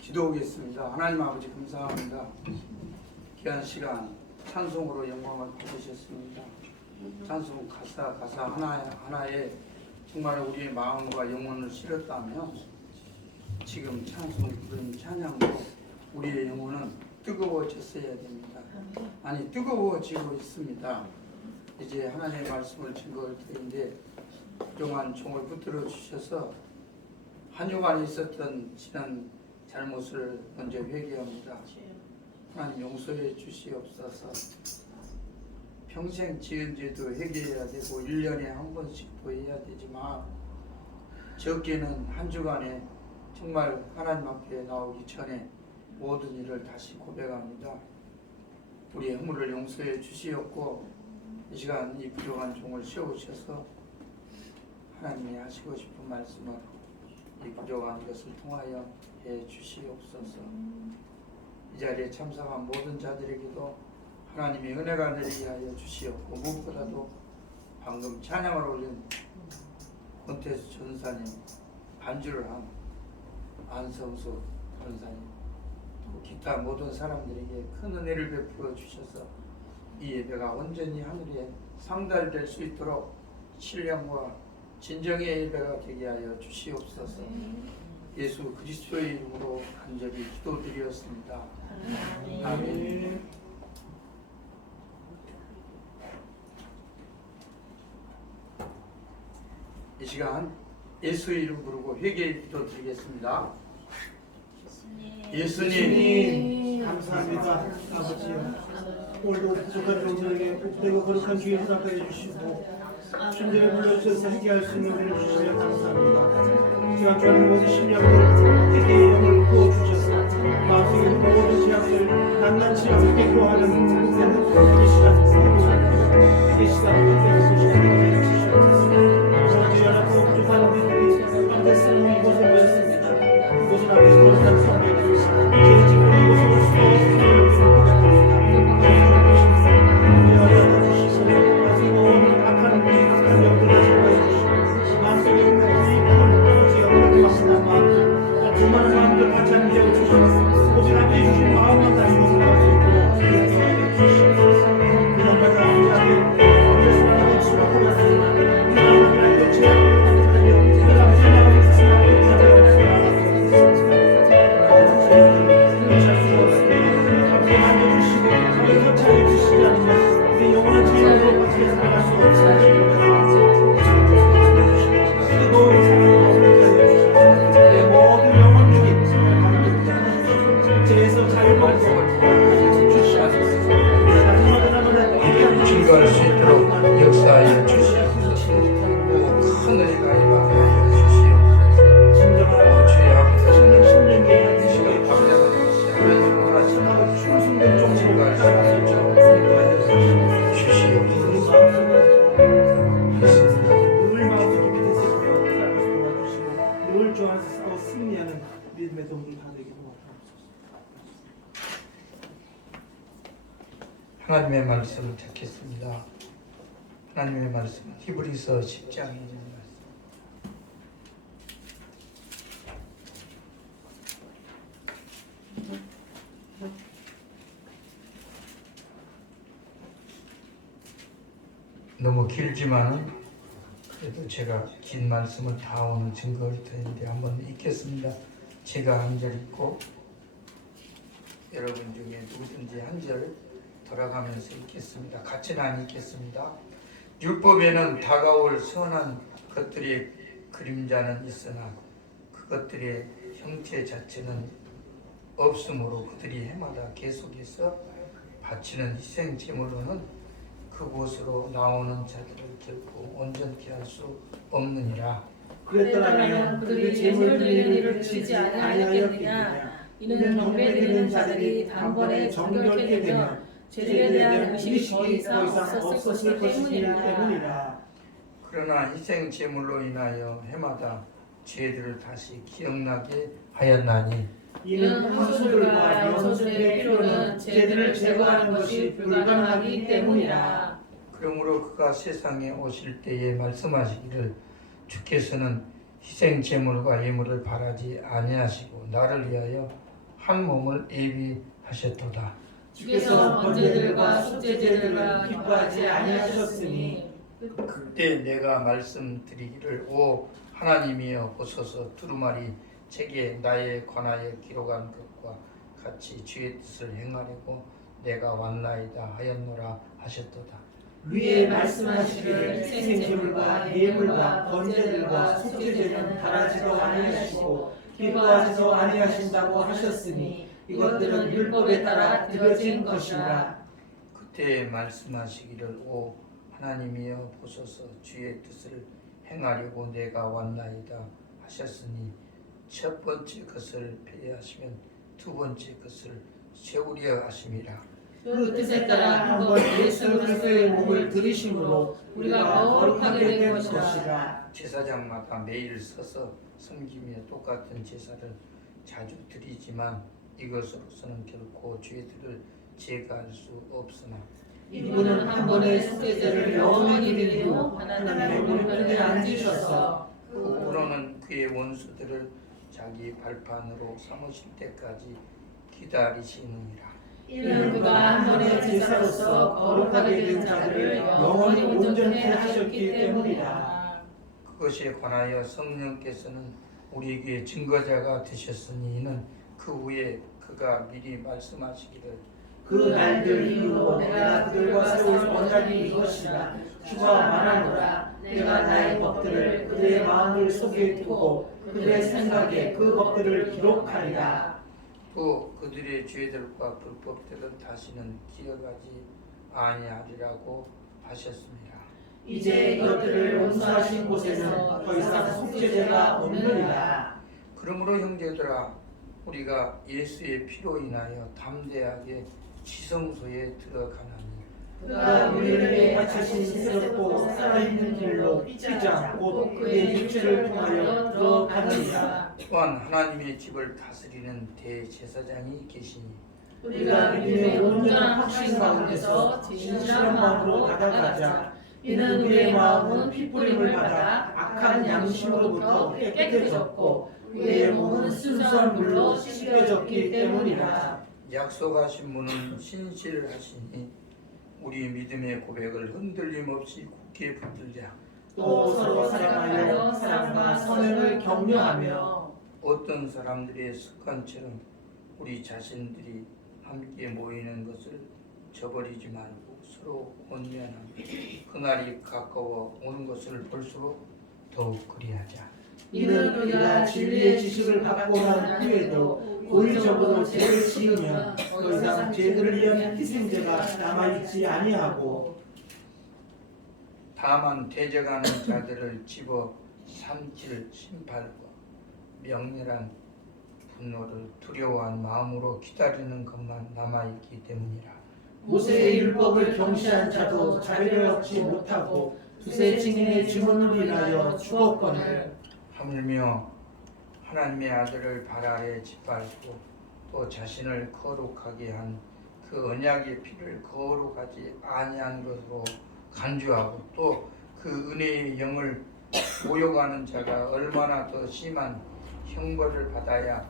기도하겠습니다. 하나님 아버지 감사합니다. 귀한 시간 찬송으로 영광을 받으셨습니다. 찬송 가사 하나에 정말 우리의 마음과 영혼을 실었다면 지금 찬송 부른 찬양으로 우리의 영혼은 뜨거워졌어야 됩니다. 아니 뜨거워지고 있습니다. 이제 하나님의 말씀을 증거할 때인데 그동안 종을 붙들어 주셔서 한 주간에 있었던 지난 잘못을 먼저 회개합니다. 하나님 용서해 주시옵소서. 평생 지은 죄도 회개해야 되고 1년에 한 번씩도 해야 되지만 적게는 한 주간에 정말 하나님 앞에 나오기 전에 모든 일을 다시 고백합니다. 우리의 허물을 용서해 주시옵고 이 시간 이 부족한 종을 세우셔서 하나님이 하시고 싶은 말씀을 이 부족한 것을 통하여 해 주시옵소서. 이 자리에 참석한 모든 자들에게도 하나님의 은혜가 내리게 하여 주시옵고 무엇보다도 방금 찬양을 올린 권태수 전사님, 반주를 한 안성수 전사님, 또 기타 모든 사람들에게 큰 은혜를 베풀어 주셔서 이 예배가 온전히 하늘에 상달될 수 있도록 신령과 진정의 예배가 되게 하여 주시옵소서. 예수 그리스도의 이름으로 간절히 기도드렸습니다. 아멘. 이 시간 예수의 이름 부르고 회개의 기도 드리겠습니다. 예수님 감사합니다. 아버지요, 오늘도 부족한 종들에게 복되고 거룩한 주의 허락하여 주시고 순전히 불러주셔서 회개할 수 있는 은혜를 주시며 감사합니다. 제가 주하는 모든 심령으로 회개의 영을 부어주셔서 마음속의 모든 죄악을 낱낱이 함께 구하는 복되는 회개 시간입니다. 회개 시간을 끝내는 시간을 주시옵소서. 저는 주여라 또 부족한 우리들이 함께 쓰는 이곳에 모였습니다. 이곳은 아버지 거룩한 성경을 저희 집으로 이곳에 올 수 없는 증거할 수 있도록 역사하여 주시옵소서. 큰 은혜가 임하여 주시옵소서. 주의 앞에서는 이 시간 밤새가 하나님 원하시는 충성된 증거할 수 있도록 하여 주시옵소서. 늘 마음을 깊이 되새기며 살아가서 도와주시고 늘 주 안에서 싸워 승리하는 믿음의 동기 다 되게 도와주옵소서. 하나님의 말씀을 듣겠습니다. 하나님의 말씀은 히브리서 10장에 있는 말씀. 너무 길지만은 그래도 제가 긴 말씀을 다 오늘 증거할 텐데 한번 읽겠습니다. 제가 한 절 읽고 여러분 중에 누구든지 한 절 돌아가면서 읽겠습니다. 같이는 안 읽겠습니다. 율법에는 다가올 선한 것들의 그림자는 있으나 그것들의 형체 자체는 없으므로 그들이 해마다 계속해서 바치는 희생 제물로는 그곳으로 나오는 자들을 결코 온전케 할 수 없느니라. 그랬더라면 그들이 제물 드리는 일을 그치지 아니하였겠느냐. 이는 경배드리는 자들이 단번에 정결케 되면 죄에 대한 의식이 더 이상 없었을 것이기 때문이라. 그러나 희생 제물로 인하여 해마다 죄들을 다시 기억나게 하였나니 이는 황소들과 염소들의 피로는 죄들을 제거하는 것이 불가능하기 때문이라. 그러므로 그가 세상에 오실 때에 말씀하시기를 주께서는 희생 제물과 예물을 바라지 아니하시고 나를 위하여 한 몸을 예비하셨도다. 주께서 번제들과 속죄제들을 기뻐하지 아니하셨으니 그때 내가 말씀드리기를 오 하나님이여 보소서 두루마리 책에 나에 관하여 기록한 것과 같이 주의 뜻을 행하려고 내가 왔나이다 하였노라 하셨도다. 위에 말씀하시기를 희생제물과 예물과 번제들과 속죄제는 바라지도 아니하시고 기뻐하지도 아니하신다고 하셨으니 이것들은 율법에 따라 드려진 것이라. 그때 말씀하시기를 오 하나님이여 보소서 주의 뜻을 행하려고 내가 왔나이다 하셨으니 첫 번째 것을 폐하시면 두 번째 것을 세우려 하심이라. 그 뜻에 따라 한번 예수 그리스도의 몸을 들이심으로 우리가 거룩하게 된 것이라. 제사장마다 매일 서서 섬기며 똑같은 제사를 자주 드리지만 이것으로서는 결코 죄들을 제거할 수 없으나 이분은 한 번의 속죄제를 영원히 드리고 하나님의 오른편에 앉으셔서 그 후로는 그의 원수들을 자기 발판으로 삼으실 때까지 기다리시느니라. 이는 그가 한 번의 제사로서 거룩하게 된 자들을 영원히 온전케 하셨기 때문이라. 그것에 관하여 성령께서는 우리에게 증거자가 되셨으니 이는 그 후에 그가 미리 말씀하시기를 그 날들 이후로 내가 그들과 세울 언약이 이것이라. 주가 말하노라. 내가 나의 법들을 그들의 마음을 속에 두고 그들의 생각에 그 법들을 기록하리라. 또 그들의 죄들과 불법들은 다시는 기억하지 아니하리라고 하셨습니다. 이제 이것들을 용서하신 곳에는 더 이상 속죄제가 없느니라. 그러므로 형제들아 우리가 예수의 피로 인하여 담대하게 지성소에 들어가나니 그가 우리를 위해 바치신 새롭고 살아있는 길로 삐지 않고 그의 육체를 통하여 들어가느니라. 또한 하나님의 집을 다스리는 대제사장이 계시니 우리가 믿음의 온전한 확신 가운데서 진실한 마음으로 다가가자. 이는 우리의 마음은 핏부림을 받아 악한 양심으로부터 깨끗해졌고 우리의 몸은 순수한 물로 씻겨졌기 때문이라. 약속하신 분은 신실하시니 우리 믿음의 고백을 흔들림 없이 굳게 붙들자. 또 서로 사랑하여 사랑과 선행을 격려하며 어떤 사람들의 습관처럼 우리 자신들이 함께 모이는 것을 저버리지 말고 서로 권면하며 그날이 가까워 오는 것을 볼수록 더욱 그리하자. 이는 우리가 진리의 지식을 받고 난 후에도 고의적으로 죄를 지으면 더 이상 죄들을 위한 희생제가 남아있지 아니하고 다만 대적하는 자들을 집어 삼킬 심판과 명렬한 분노를 두려워한 마음으로 기다리는 것만 남아있기 때문이라. 모세의 율법을 경시한 자도 자비를 얻지 못하고 두세 증인의 증언을 인하여 죽었거늘 하물며 하나님의 아들을 발 아래 짓밟고 또 자신을 거룩하게 한 그 언약의 피를 거룩하지 아니한 것으로 간주하고 또 그 은혜의 영을 모욕하는 자가 얼마나 더 심한 형벌을 받아야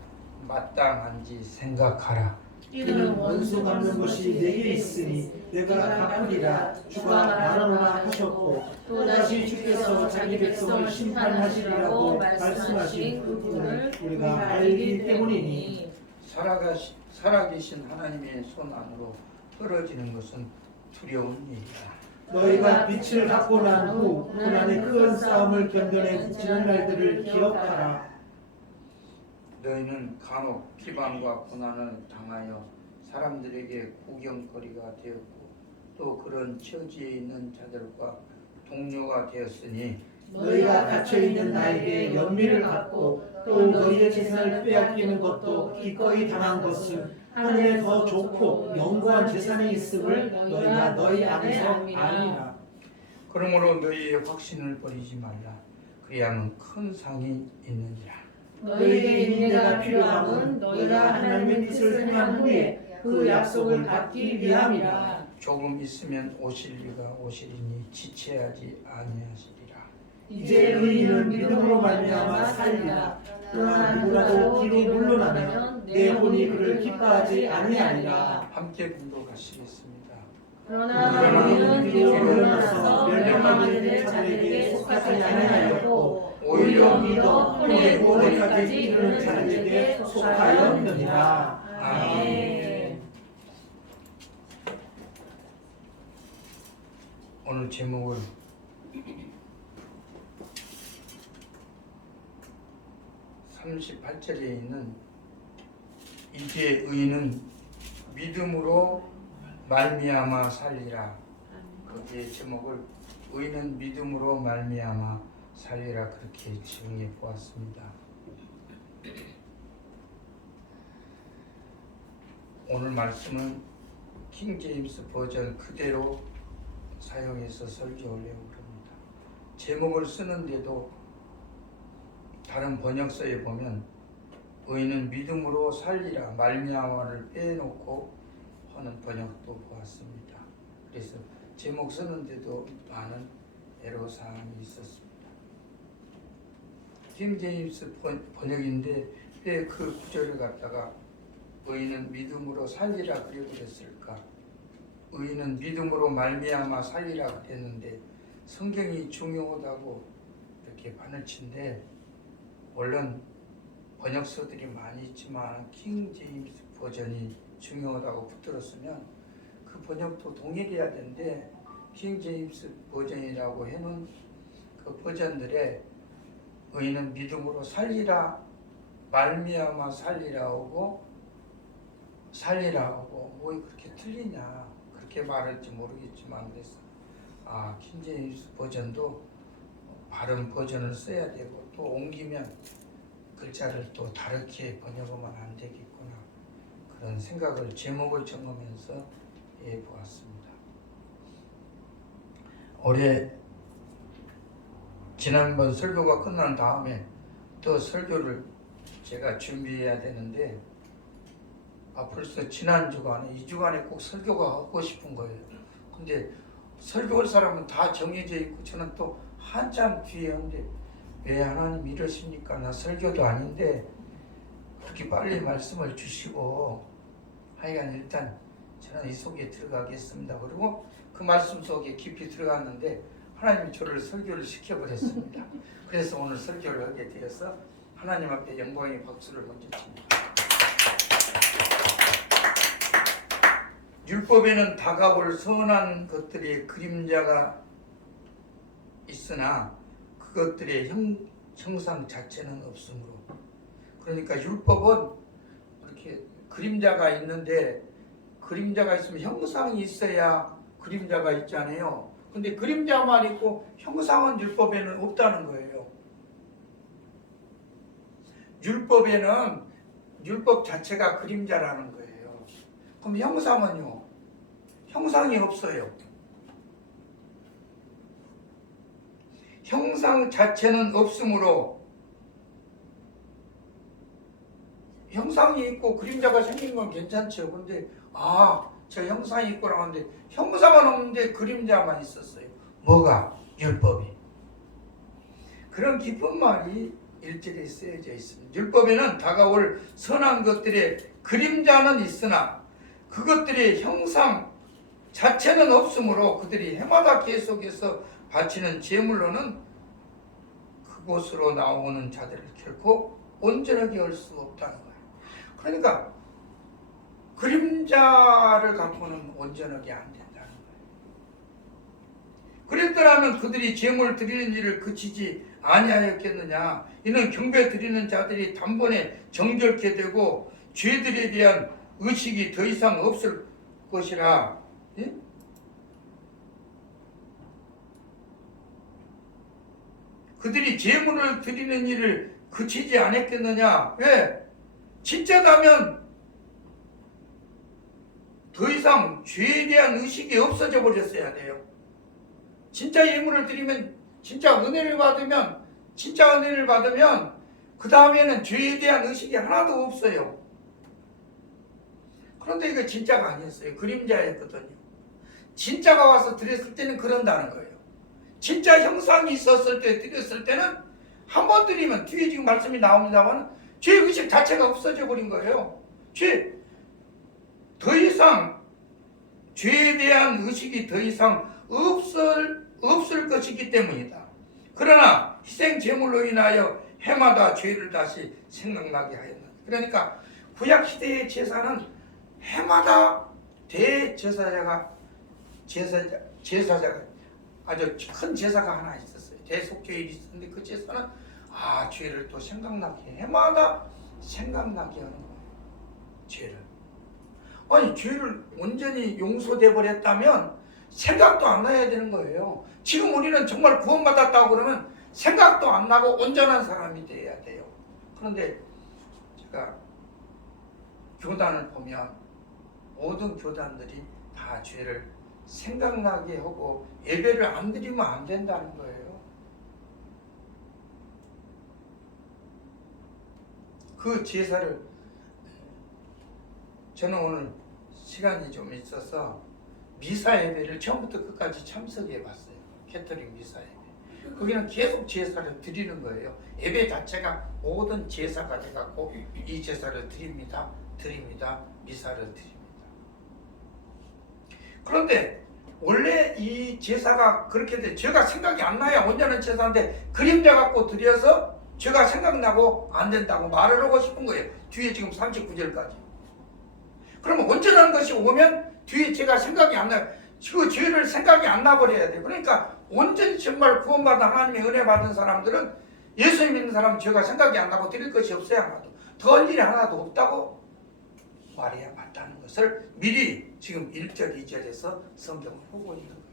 마땅한지 생각하라. 이는 원수 갚는 것이 내게 있으니 내가 갚으리라. 주가 말하노라 하셨고 또다시 주께서 자기 백성을 심판하시리라고 말씀하신 그분을 우리가 알기 때문이니 살아계신 하나님의 손 안으로 떨어지는 것은 두려운 일이다. 너희가 빛을 갖고 난 후 고난의 큰 싸움을 견뎌낸 지난 날들을 기억하라. 너희는 간혹 비방과 고난을 당하여 사람들에게 구경거리가 되었고 또 그런 처지에 있는 자들과 동료가 되었으니 너희가 갇혀있는 나에게 연민을 갖고 또 너희의 재산을 빼앗기는 것도 기꺼이 당한 것은 하늘에 더 좋고 영구한 재산이 있음을 너희가 너희 안에서 아니라. 그러므로 너희의 확신을 버리지 말라. 그리하면 큰 상이 있느니라. 너희에게 인내가 필요함은 너희가 하나님의 뜻을 행한 후에 그 약속을 받기 위함이라. 조금 있으면 오실 이가 오시리니 지체하지 아니하시리라. 이제 의인은 믿음으로 말미암아 살리라. 그러나 누구라도 뒤로 물러나면 내 혼이 그를 기뻐하지 아니하리라. 함께 분독하시겠습니다. 그러나 우리는 뒤로 물러나서 멸망하게 될 자들에게 속하지 아니하였고 오히려 믿어 혼의 구원까지 이르는 자들에게 속하였느니라. 아멘. 오늘 제목을 38절에 있는 이제 의인은 믿음으로 말미암아 살리라. 거기에 제목을 의인은 믿음으로 말미암아 살리라 그렇게 정해 보았습니다. 오늘 말씀은 킹 제임스 버전 그대로 사용해서 설교하려고 합니다. 제목을 쓰는데도 다른 번역서에 보면 의인은 믿음으로 살리라 말미암아를 빼놓고 하는 번역도 보았습니다. 그래서 제목 쓰는데도 많은 애로사항이 있었습니다. 킹 제임스 번역인데 왜 그 구절을 갖다가 의인은 믿음으로 살리라 그랬을까? 의인은 믿음으로 말미암아 살리라 그랬는데 성경이 중요하다고 이렇게 바늘 친데 물론 번역서들이 많이 있지만 킹 제임스 버전이 중요하다고 붙들었으면 그 번역도 동일해야 되는데 킹 제임스 버전이라고 해놓은 그 버전들의 의인은 믿음으로 살리라 말미암아 살리라 하고 살리라 하고 뭐 그렇게 틀리냐 그렇게 말할지 모르겠지만 그래서 킹 제임스 버전도 바른 버전을 써야 되고 또 옮기면 글자를 또 다르게 번역하면 안 되겠구나 그런 생각을 제목을 정하면서 해보았습니다. 올해 지난번 설교가 끝난 다음에 또 설교를 제가 준비해야 되는데 벌써 지난 주간에 2주간에 꼭 설교가 하고 싶은 거예요. 근데 설교할 사람은 다 정해져 있고 저는 또 한참 뒤에 하는데 왜 하나님 이러십니까? 나 설교도 아닌데 그렇게 빨리 말씀을 주시고 하여간 일단 저는 이 속에 들어가겠습니다. 그리고 그 말씀 속에 깊이 들어갔는데 하나님이 저를 설교를 시켜버렸습니다. 그래서 오늘 설교를 하게 되어서 하나님 앞에 영광의 박수를 먼저 칩니다. 율법에는 다가올 선한 것들의 그림자가 있으나 그것들의 형상 자체는 없으므로 그러니까 율법은 이렇게 그림자가 있는데 그림자가 있으면 형상이 있어야 그림자가 있잖아요. 근데 그림자만 있고 형상은 율법에는 없다는 거예요. 율법에는 율법 자체가 그림자라는 거예요. 그럼 형상은요? 형상이 없어요. 형상 자체는 없으므로 형상이 있고 그림자가 생긴 건 괜찮죠. 그런데 저 형상이 있구나 하는데 형상은 없는데 그림자만 있었어요. 뭐가? 율법이. 그런 깊은 말이 1절에 쓰여져 있습니다. 율법에는 다가올 선한 것들의 그림자는 있으나 그것들의 형상 자체는 없으므로 그들이 해마다 계속해서 바치는 제물로는 그곳으로 나오는 자들을 결코 온전하게 할 수 없다는 거예요. 그러니까 그림자를 갖고는 온전하게 안 된다는 거예요. 그랬더라면 그들이 제물 드리는 일을 그치지 아니하였겠느냐. 이는 경배 드리는 자들이 단번에 정결케 되고 죄들에 대한 의식이 더 이상 없을 것이라. 예? 그들이 제물을 드리는 일을 그치지 않았겠느냐? 왜? 진짜다면 더 이상 죄에 대한 의식이 없어져 버렸어야 돼요. 진짜 예물을 드리면, 진짜 은혜를 받으면, 그 다음에는 죄에 대한 의식이 하나도 없어요. 그런데 이거 진짜가 아니었어요. 그림자였거든요. 진짜가 와서 드렸을 때는 그런다는 거예요. 진짜 형상이 있었을 때 드렸을 때는 한 번 드리면, 뒤에 지금 말씀이 나옵니다만, 죄 의식 자체가 없어져 버린 거예요. 더 이상 죄에 대한 의식이 더 이상 없을 것이기 때문이다. 그러나 희생 제물로 인하여 해마다 죄를 다시 생각나게 하였다. 그러니까 구약 시대의 제사는 해마다 대제사자가 아주 큰 제사가 하나 있었어요. 대속죄일이 있었는데 그 제사는 죄를 또 생각나게, 해마다 생각나게 하는 거예요. 죄를. 아니, 죄를 온전히 용서돼 버렸다면 생각도 안 나야 되는 거예요. 지금 우리는 정말 구원받았다고 그러면 생각도 안 나고 온전한 사람이 돼야 돼요. 그런데 제가 교단을 보면 모든 교단들이 다 죄를 생각나게 하고 예배를 안 드리면 안 된다는 거예요. 그 제사를 저는 오늘 시간이 좀 있어서 미사 예배를 처음부터 끝까지 참석해 봤어요. 캐톨릭 미사 예배. 거기는 계속 제사를 드리는 거예요. 예배 자체가 모든 제사가 돼갖고 이 제사를 드립니다. 미사를 드립니다. 그런데 원래 이 제사가 그렇게 돼, 죄가 생각이 안 나야 온전한 제사인데 그림자 갖고 드려서 죄가 생각나고 안 된다고 말을 하고 싶은 거예요. 뒤에 지금 39절까지. 그러면 온전한 것이 오면 뒤에 죄가 생각이 안 나요. 그 죄를 생각이 안 나버려야 돼요. 그러니까 온전히 정말 구원받은 하나님의 은혜 받은 사람들은 예수 믿는 사람은 죄가 생각이 안 나고 드릴 것이 없어야 하나도 더 할 일이 하나도 없다고 말해야 맞다는 것을 미리 지금 1절 2절에서 성경을 보고 있는 거예요.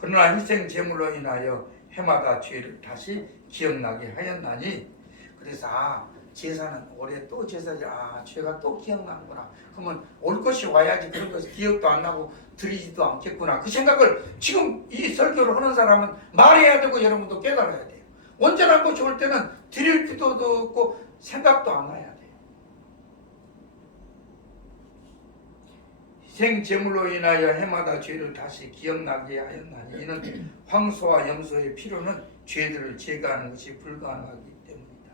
그러나 희생 제물로 인하여 해마다 죄를 다시 기억나게 하였나니, 그래서 제사는 올해 또 제사지, 죄가 또 기억나는구나. 그러면 올 것이 와야지 그런 것을 기억도 안 나고 드리지도 않겠구나. 그 생각을 지금 이 설교를 하는 사람은 말해야 되고 여러분도 깨달아야 돼요. 온전한 것이 올 때는 드릴 필요도 없고 생각도 안 나야 돼요. 희생 제물로 인하여 해마다 죄를 다시 기억나게 하였나니, 이는 황소와 염소의 피로는 죄들을 제거하는 것이 불가능하기 때문이다.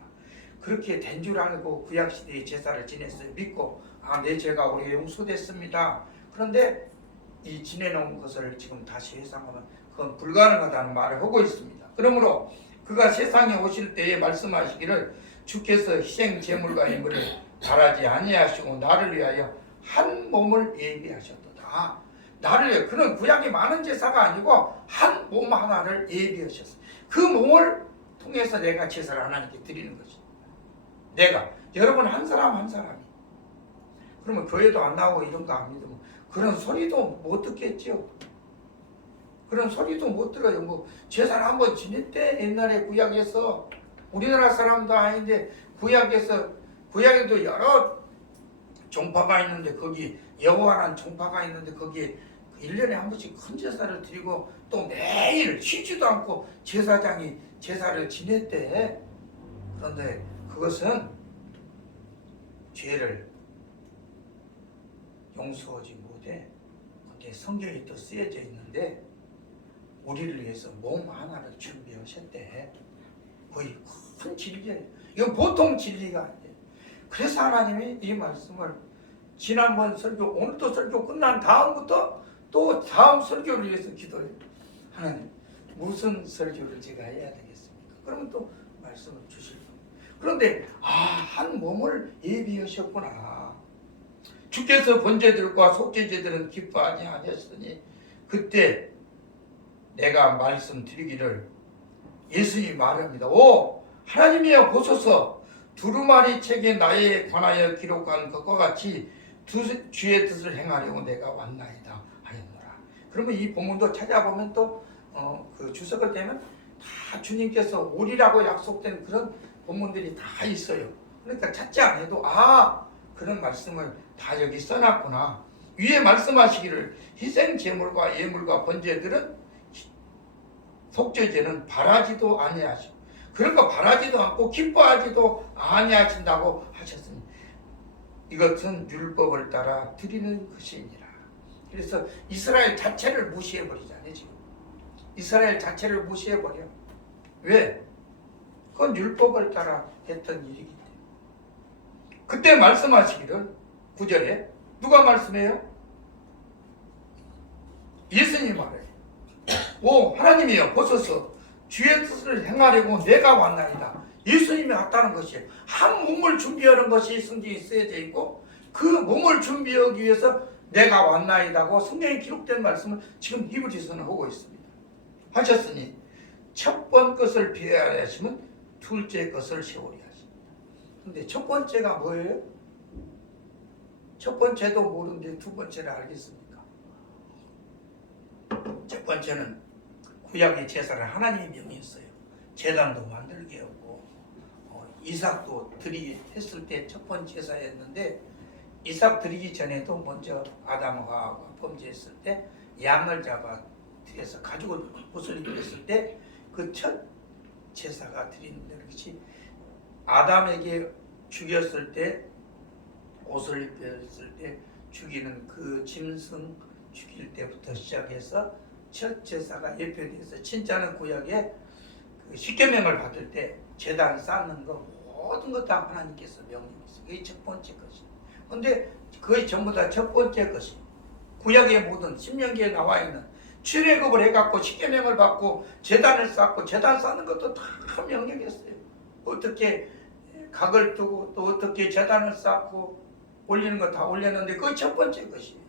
그렇게 된 줄 알고 구약시대의 제사를 지냈어요. 믿고 내 죄가 우리가 용서됐습니다. 그런데 이 지내놓은 것을 지금 다시 회상하면 그건 불가능하다는 말을 하고 있습니다. 그러므로 그가 세상에 오실 때에 말씀하시기를 주께서 희생 제물과 예물을 바라지 아니하시고 나를 위하여 한 몸을 예비하셨도다. 나를 위해, 그런 구약이 많은 제사가 아니고 한 몸 하나를 예비하셨어요. 그 몸을 통해서 내가 제사를 하나님께 드리는 거지. 내가, 여러분 한 사람 한 사람이. 그러면 교회도 안 나오고 이런 거 안 믿으면 그런 소리도 못 듣겠죠. 그런 소리도 못 들어요. 뭐 제사를 한번 지냈대. 옛날에 구약에서, 우리나라 사람도 아닌데 구약에도 여러 종파가 있는데, 거기 여호와라는 종파가 있는데 거기에 1년에 한 번씩 큰 제사를 드리고 또 매일 쉬지도 않고 제사장이 제사를 지냈대. 그런데 그것은 죄를 용서하지 못해. 근데 성경이 또 쓰여져 있는데 우리를 위해서 몸 하나를 준비하셨대. 거의 큰 진리예요. 이건 보통 진리가 아니에요. 그래서 하나님이 이 말씀을 지난번 설교, 오늘도 설교 끝난 다음부터 또 다음 설교를 위해서 기도해요. 하나님, 무슨 설교를 제가 해야 되겠습니까? 그러면 또 말씀을 주실 겁니다. 그런데 한 몸을 예비하셨구나. 주께서 번제들과 속죄제들은 기뻐하지 아니하셨으니 그때 내가 말씀드리기를, 예수님이 말합니다. 하나님이여 보소서, 두루마리 책에 나에 관하여 기록한 것과 같이 주의 뜻을 행하려고 내가 왔나이다 하였노라. 그러면 이 본문도 찾아보면 또 그 주석을 떼면 다 주님께서 오리라고 약속된 그런 본문들이 다 있어요. 그러니까 찾지 않아도 그런 말씀을 다 여기 써놨구나. 위에 말씀하시기를 희생 제물과 예물과 번제들은 속죄제는 바라지도 아니하시고 그러니까 바라지도 않고 기뻐하지도 아니하신다고 하셨으니 이것은 율법을 따라 드리는 것이니라. 그래서 이스라엘 자체를 무시해버리잖아요. 지금 이스라엘 자체를 무시해버려. 왜? 그건 율법을 따라 했던 일이기 때문에. 그때 말씀하시기를 9절에 누가 말씀해요? 예수님 말해요. 오 하나님이여 보소서 주의 뜻을 행하려고 내가 왔나이다. 예수님이 왔다는 것이에요. 한 몸을 준비하는 것이 성경에 쓰여져 있고 그 몸을 준비하기 위해서 내가 왔나이다고 성경에 기록된 말씀을 지금 히브리서는 하고 있습니다. 하셨으니 첫 번 것을 피하려 하시면 둘째 것을 세우려 하십니다. 근데 첫 번째가 뭐예요? 첫 번째도 모르는데 두 번째를 알겠습니까? 첫 번째는 구약의 제사를 하나님이 명했어요. 제단도 만들게 하고 이삭도 드리게 했을 때 첫 번째 제사였는데 이삭 드리기 전에도 먼저 아담과 하와가 범죄했을 때 양을 잡아 드려서 가죽을 옷을 입혔을 때 그 첫 제사가 드리는 것이 아담에게 죽였을 때 옷을 입혔을 때 죽이는 그 짐승 죽일 때부터 시작해서 첫 제사가 예표돼서 진짜는 구약에 그 십계명을 받을 때 제단 쌓는 거 모든 것 다 하나님께서 명령했어요. 그게 첫 번째 것이. 근데 거의 전부 다 첫 번째 것이 구약의 모든 신명기에 나와 있는 출애굽을 해갖고 십계명을 받고 제단을 쌓고 제단 쌓는 것도 다 명령했어요. 어떻게 각을 두고 또 어떻게 제단을 쌓고 올리는 거 다 올렸는데 그게 첫 번째 것이에요.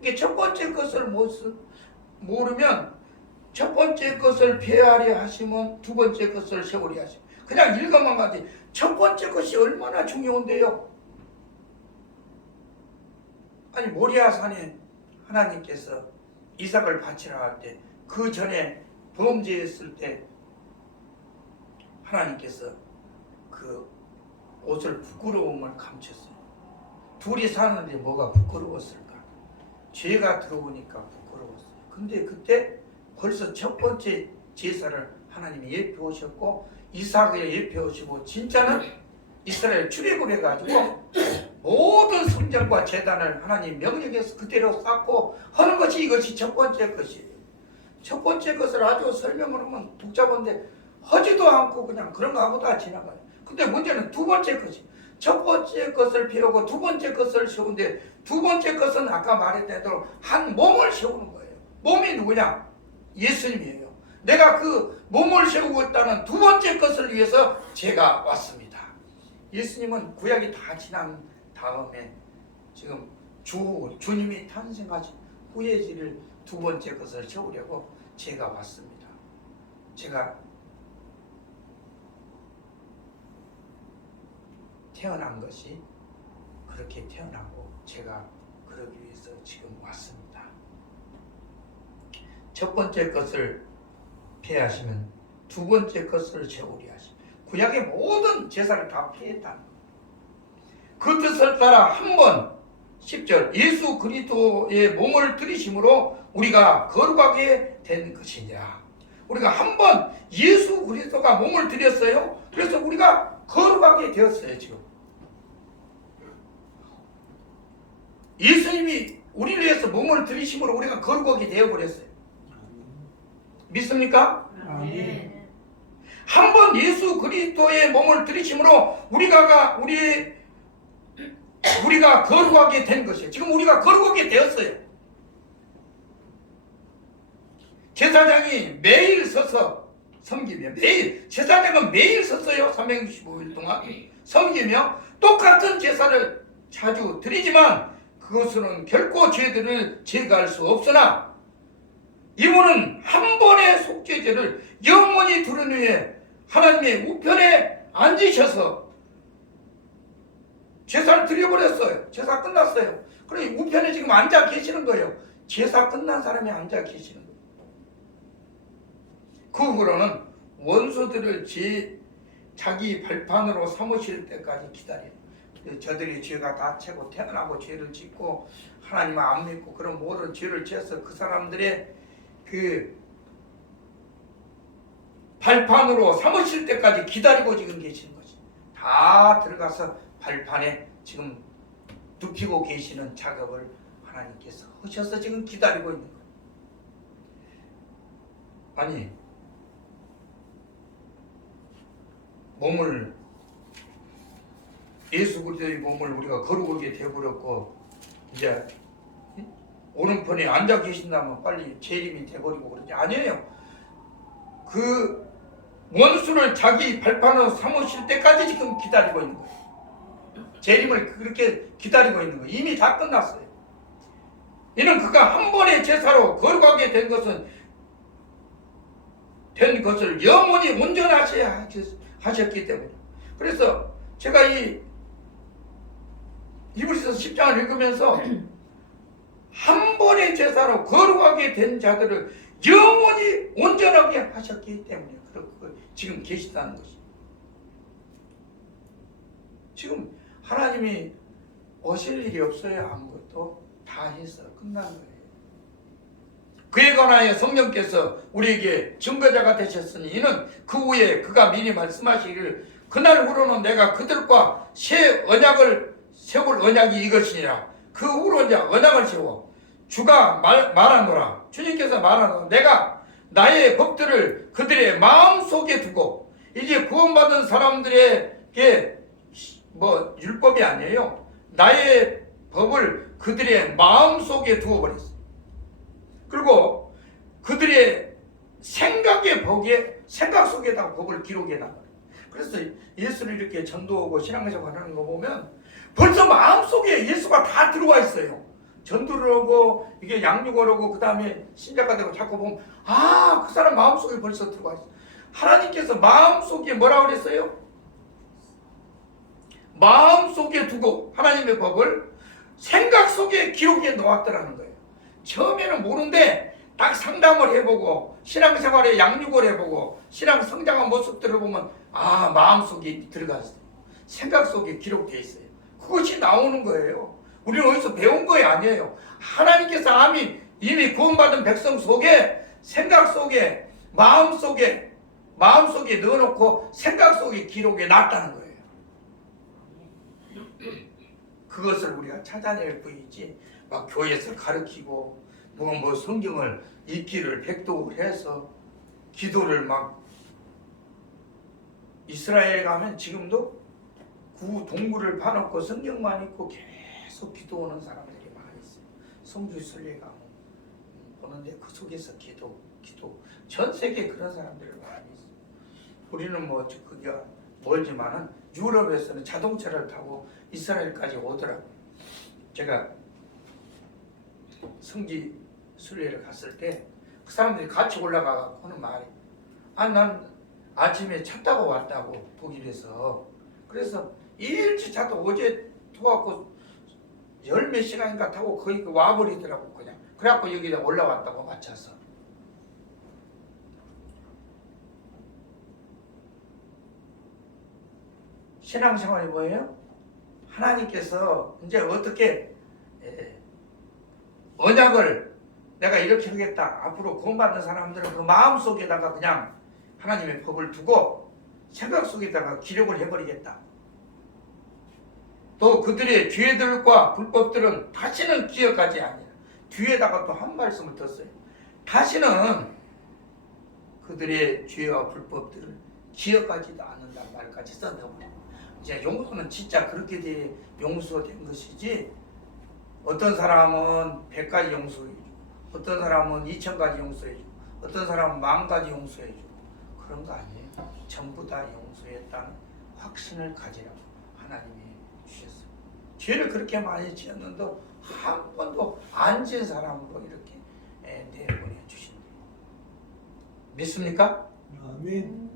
이게 첫 번째 것을 모르면 첫 번째 것을 폐하려 하시면 두 번째 것을 세우려 하시고 그냥 읽어만 가지 첫 번째 것이 얼마나 중요한데요. 아니 모리아산에 하나님께서 이삭을 바치라 할 때 그 전에 범죄했을 때 하나님께서 그 옷을 부끄러움을 감췄어요. 둘이 사는데 뭐가 부끄러웠을까? 죄가 들어오니까 부끄러웠어요. 근데 그때 벌써 첫 번째 제사를 하나님이 예표하셨고 이삭을 예표하시고 진짜는 이스라엘 출애굽해가지고 모든 성전과 제단을 하나님 명령해서 그대로 쌓고 하는 것이 이것이 첫 번째 것이에요. 첫 번째 것을 아주 설명을 하면 복잡한데 하지도 않고 그냥 그런 거 하고 다 지나가요. 근데 문제는 두 번째 것이 첫 번째 것을 피우고 두 번째 것을 세우는데 두 번째 것은 아까 말했던 대로 한 몸을 세우는 거예요. 몸이 누구냐? 예수님이에요. 내가 그 몸을 세우고 있다는 두 번째 것을 위해서 제가 왔습니다. 예수님은 구약이 다 지난 다음에 지금 주님이 탄생하신 후예지를 두 번째 것을 세우려고 제가 왔습니다. 제가 태어난 것이 그렇게 태어나고 제가 그러기 위해서 지금 왔습니다. 첫 번째 것을 폐하시면 두 번째 것을 세우려 하십니다. 구약의 모든 제사를 다 폐했다는 겁니다. 그 뜻을 따라 한 번 10절 예수 그리스도의 몸을 들이심으로 우리가 거룩하게 된 것이냐. 우리가 한 번 예수 그리스도가 몸을 들였어요. 그래서 우리가 거룩하게 되었어요. 지금 예수님이 우리를 위해서 몸을 들이심으로 우리가 거룩하게 되어버렸어요. 믿습니까? 아멘. 한 번 예수 그리스도의 몸을 들이심으로 우리가 거룩하게 된 것이에요. 지금 우리가 거룩하게 되었어요. 제사장이 매일 서서 섬기며 제사장은 매일 섰어요. 365일 동안 섬기며 똑같은 제사를 자주 드리지만 그것으로는 결코 죄들을 제거할 수 없으나 이분은 한 번의 속죄제를 영원히 두른 후에 하나님의 우편에 앉으셔서 제사를 드려버렸어요. 제사 끝났어요. 그러니 우편에 지금 앉아 계시는 거예요. 제사 끝난 사람이 앉아 계시는 거예요. 그 후로는 원수들을 자기 발판으로 삼으실 때까지 기다려요. 저들이 죄가 다 채고 태어나고 죄를 짓고 하나님을 안 믿고 그런 모든 죄를 지어서 그 사람들의 그 발판으로 삼으실 때까지 기다리고 지금 계시는 거지. 다 들어가서 발판에 지금 눕히고 계시는 작업을 하나님께서 하셔서 지금 기다리고 있는 거예요. 아니, 몸을, 예수 그리스도의 몸을 우리가 거룩하게 되어버렸고 이제 오른편에 앉아 계신다면 빨리 재림이 돼버리고 그러지. 아니에요. 그 원수를 자기 발판으로 삼으실 때까지 지금 기다리고 있는 거예요. 재림을 그렇게 기다리고 있는 거예요. 이미 다 끝났어요. 이는 그가 한 번의 제사로 거룩하게 된 것을 영원히 온전하셔야 하셨기 때문에. 그래서 제가 이 히브리서 10장을 읽으면서 한 번의 제사로 거룩하게 된 자들을 영원히 온전하게 하셨기 때문에 그렇고 지금 계시다는 것이. 지금 하나님이 오실 일이 없어요. 아무것도 다 해서 끝난 거예요. 그에 관하여 성령께서 우리에게 증거자가 되셨으니 이는 그 후에 그가 미리 말씀하시기를 그날 후로는 내가 그들과 새 언약을 세울 언약이 이것이니라. 그 후로 이제 언약을 세워 주가 말하노라. 주님께서 말하노라. 내가 나의 법들을 그들의 마음속에 두고 이제 구원받은 사람들에게 뭐 율법이 아니에요. 나의 법을 그들의 마음속에 두어버렸어요. 그리고 그들의 생각 속에다가 법을 기록해놔. 그래서 예수를 이렇게 전도하고 신앙생활 하는 거 보면 벌써 마음속에 예수가 다 들어와 있어요. 전도를 하고 이게 양육을 하고 그 다음에 신자가 되고 자꾸 보면 그 사람 마음속에 벌써 들어와 있어요. 하나님께서 마음속에 뭐라고 그랬어요? 마음속에 두고 하나님의 법을 생각 속에 기록해 놓았더라는 거예요. 처음에는 모르는데 딱 상담을 해보고 신앙생활에 양육을 해보고 신앙 성장한 모습들을 보면 마음속에 들어갔어요. 생각 속에 기록되어 있어요. 그것이 나오는 거예요. 우리는 어디서 배운 거 아니에요. 하나님께서 이미 구원받은 백성 속에 생각 속에 마음속에 넣어놓고 생각 속에 기록해 놨다는 거예요. 그것을 우리가 찾아낼 뿐이지 막 교회에서 가르치고 뭐 성경을 읽기를 백독을 해서 기도를 막 이스라엘에 가면 지금도 동굴을 파놓고 성경만 읽고 계속 기도하는 사람들이 많이 있어요. 성주 순례 가면 보는데 그 속에서 기도 전 세계에 그런 사람들이 많이 있어요. 우리는 뭐 그게 멀지만은 유럽에서는 자동차를 타고 이스라엘까지 오더라고요. 제가 성지 순례를 갔을 때 그 사람들이 같이 올라가고 하는 말이 난 아침에 차 타고 왔다고 독일에서. 그래서 일찍 차도 어제 타고 열 몇 시간인가 타고 거의 와버리더라고. 그냥 그래갖고 여기다 올라왔다고 맞춰서. 신앙생활이 뭐예요? 하나님께서 이제 어떻게 언약을 내가 이렇게 하겠다. 앞으로 구원받은 사람들은 그 마음속에다가 그냥 하나님의 법을 두고 생각 속에다가 기록을 해버리겠다. 또 그들의 죄들과 불법들은 다시는 기억하지 아니라. 뒤에다가 또 한 말씀을 뒀어요. 다시는 그들의 죄와 불법들을 기억하지도 않는다는 말까지 써놓으면 이제 용서는 진짜 그렇게 용서된 것이지, 어떤 사람은 100가지 용서해주고 어떤 사람은 2000가지 용서해주고 어떤 사람은 10,000가지 용서해주고 그런 거 아니에요. 전부 다 용서했다는 확신을 가지라고 하나님이 주셨어요. 죄를 그렇게 많이 지었는데 한 번도 안 지은 사람으로 이렇게 내보내 주신대요. 믿습니까? 아멘.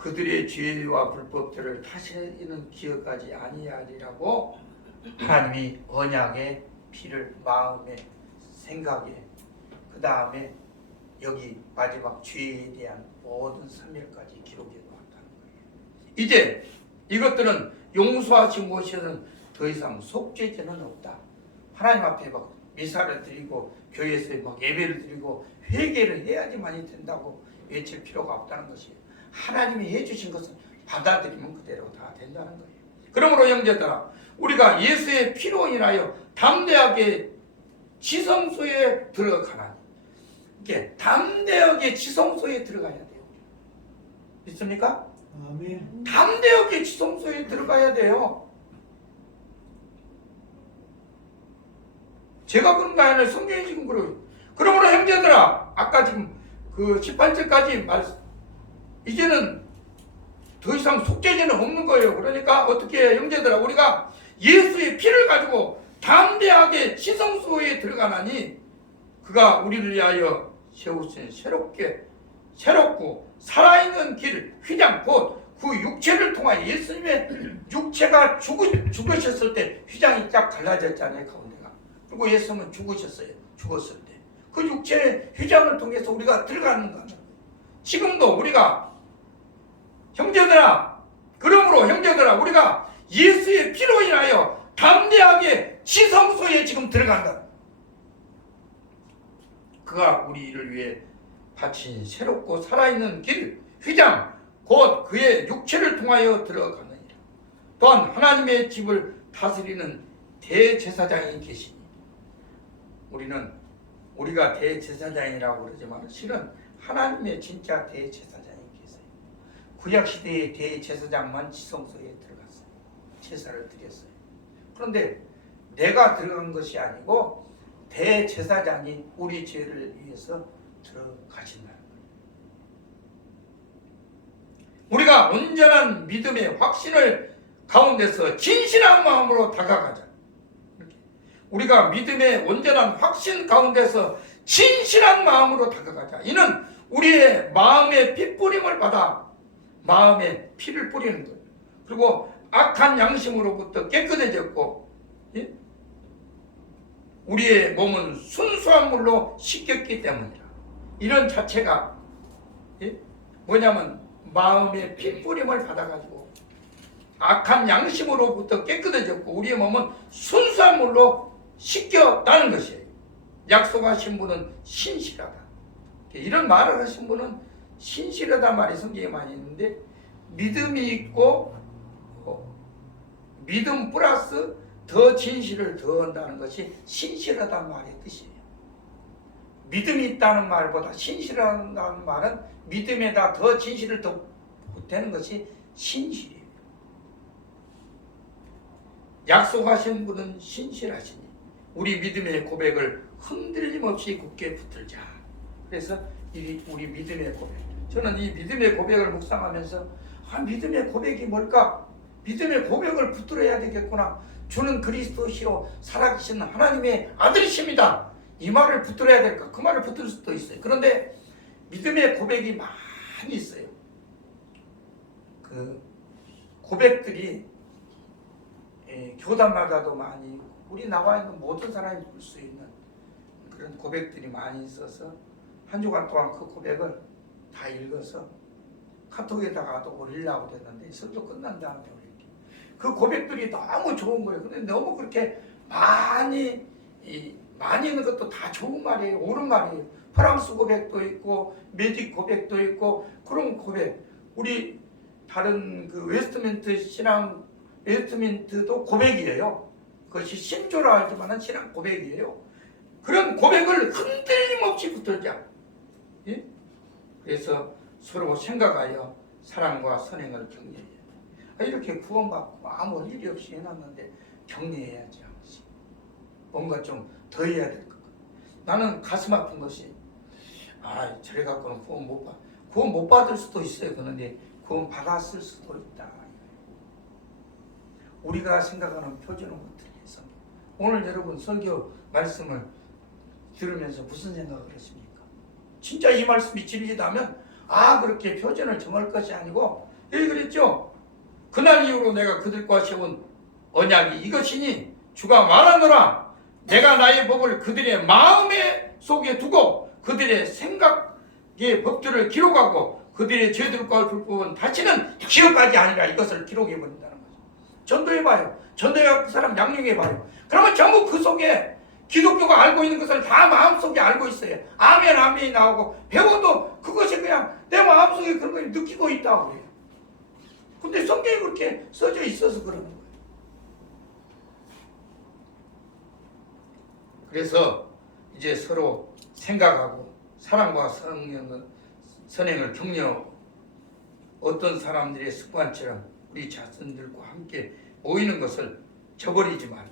그들의 죄와 불법들을 다시는 기억하지 아니하리라고 하나님이 언약의 피를 마음에 생각에 그 다음에 여기 마지막 죄에 대한 모든 선멸까지 기록해 놓았다는 거예요. 이제 이것들은 용서하신 것에는 더 이상 속죄죄는 없다. 하나님 앞에 막 미사를 드리고 교회에서 막 예배를 드리고 회개를 해야지만이 된다고 외칠 필요가 없다는 것이에요. 하나님이 해주신 것은 받아들이면 그대로 다 된다는 거예요. 그러므로 형제들아, 우리가 예수의 피로 인하여 담대하게 지성소에 들어가나, 이게 담대하게 지성소에 들어가야 돼요. 믿습니까? 아멘. 담대하게 지성소에 들어가야 돼요. 제가 그런 거 아니라 성경이 지금 그래요. 그러므로 형제들아, 아까 지금 그 18절까지 말씀, 이제는 더 이상 속죄죄는 없는 거예요. 그러니까 어떻게 해요? 형제들아, 우리가 예수의 피를 가지고 담대하게 지성소에 들어가나니 그가 우리를 위하여 세우신 새롭고 살아있는 길, 휘장, 곧 그 육체를 통하여 예수님의 육체가 죽으셨을 때 휘장이 쫙 갈라졌잖아요, 가운데가. 그리고 예수님은 죽었을 때 그 육체의 휘장을 통해서 우리가 들어가는 거예요. 지금도 우리가 형제들아, 그러므로 형제들아, 우리가 예수의 피로 인하여 담대하게 지성소에 지금 들어간다. 그가 우리를 위해 바친 새롭고 살아있는 길, 휘장, 곧 그의 육체를 통하여 들어가느니라. 또한 하나님의 집을 다스리는 대제사장이 계시니, 우리가 대제사장이라고 그러지만 실은 하나님의 진짜 대제사장이 계세요. 구약시대의 대제사장만 지성소에 들어갔어요. 제사를 드렸어요. 그런데 내가 들어간 것이 아니고 대제사장이 우리 죄를 위해서 들어가신다는 거예요. 우리가 온전한 믿음의 확신을 가운데서 진실한 마음으로 다가가자. 우리가 믿음의 온전한 확신 가운데서 진실한 마음으로 다가가자. 이는 우리의 마음의 핏뿌림을 받아 마음에 피를 뿌리는 거예요. 그리고 악한 양심으로부터 깨끗해졌고, 예? 우리의 몸은 순수한 물로 씻겼기 때문이다. 이런 자체가, 예? 뭐냐면 마음의 핏뿌림을 받아가지고 악한 양심으로부터 깨끗해졌고 우리의 몸은 순수한 물로 씻겼다는 것이에요. 약속하신 분은 신실하다. 이런 말을 하신 분은 신실하다 말이 성경에 많이 있는데, 믿음이 있고 믿음 플러스 더 진실을 더한다는 것이 신실하다는 말의 뜻이에요. 믿음이 있다는 말보다 신실하다는 말은 믿음에다 더 진실을 더 보태는 것이 신실이에요. 약속하신 분은 신실하시니 우리 믿음의 고백을 흔들림 없이 굳게 붙들자. 그래서 우리 믿음의 고백, 저는 이 믿음의 고백을 묵상하면서 믿음의 고백이 뭘까? 믿음의 고백을 붙들어야 되겠구나. 주는 그리스도시요 살아계신 하나님의 아들이십니다. 이 말을 붙들어야 될까? 그 말을 붙들 수도 있어요. 그런데 믿음의 고백이 많이 있어요. 그 고백들이 교단마다도 많이 있고 우리 나와 있는 모든 사람이 볼 수 있는 그런 고백들이 많이 있어서 한 주간 동안 그 고백을 다 읽어서 카톡에다가도 올리려고 했는데 설교 끝난 다음에 올릴게. 그 고백들이 너무 좋은 거예요. 근데 너무 그렇게 많이 있는 것도 다 좋은 말이에요. 옳은 말이에요. 프랑스 고백도 있고 매직 고백도 있고 그런 고백. 우리 다른 그 웨스트민트도 고백이에요. 그것이 신조라 하지만 신앙 고백이에요. 그런 고백을 흔들림 없이 붙들자. 예? 그래서 서로 생각하여 사랑과 선행을 격려해야 돼. 이렇게 구원받고 아무 일이 없이 해놨는데 격려해야지. 뭔가 좀 더 해야 될 것 같아. 나는 가슴 아픈 것이 저래 갖고는 구원 못 받을 수도 있어요. 그런데 구원 받았을 수도 있다. 우리가 생각하는 표준은 어떻게 오늘 여러분 설교 말씀을 들으면서 무슨 생각을 하십니까? 진짜 이 말씀이 진리다면 그렇게 표준을 정할 것이 아니고 예, 그랬죠. 그날 이후로 내가 그들과 세운 언약이 이것이니 주가 말하노라. 내가 나의 법을 그들의 마음에 속에 두고 그들의 생각의 법들을 기록하고 그들의 죄들과 불법은 다시는 기억하지 아니라 이것을 기록해 버린다는 거죠. 전도해봐요. 전도해 그 사람 양육해봐요. 그러면 전부 그 속에 기독교가 알고 있는 것을 다 마음속에 알고 있어요. 아멘 아멘이 나오고 배워도 그것이 그냥 내 마음속에 그런 걸 느끼고 있다고 그래요. 근데 성경에 그렇게 써져 있어서 그러는 거예요. 그래서 이제 서로 생각하고 사랑과 선행을 격려, 어떤 사람들의 습관처럼 우리 자손들과 함께 모이는 것을 저버리지만,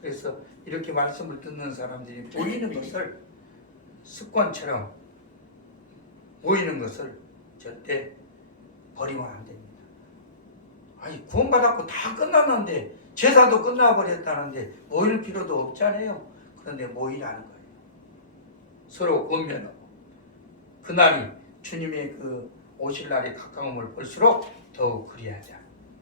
그래서 이렇게 말씀을 듣는 사람들이 모이는 것을 습관처럼 모이는 것을 절대 버리면 안 됩니다. 아니 구원받았고 다 끝났는데 제사도 끝나버렸다는데 모일 필요도 없잖아요. 그런데 모이라는 거예요. 서로 권면하고 그날이 주님의 그 오실 날이 가까움을 볼수록 더욱 그리하자.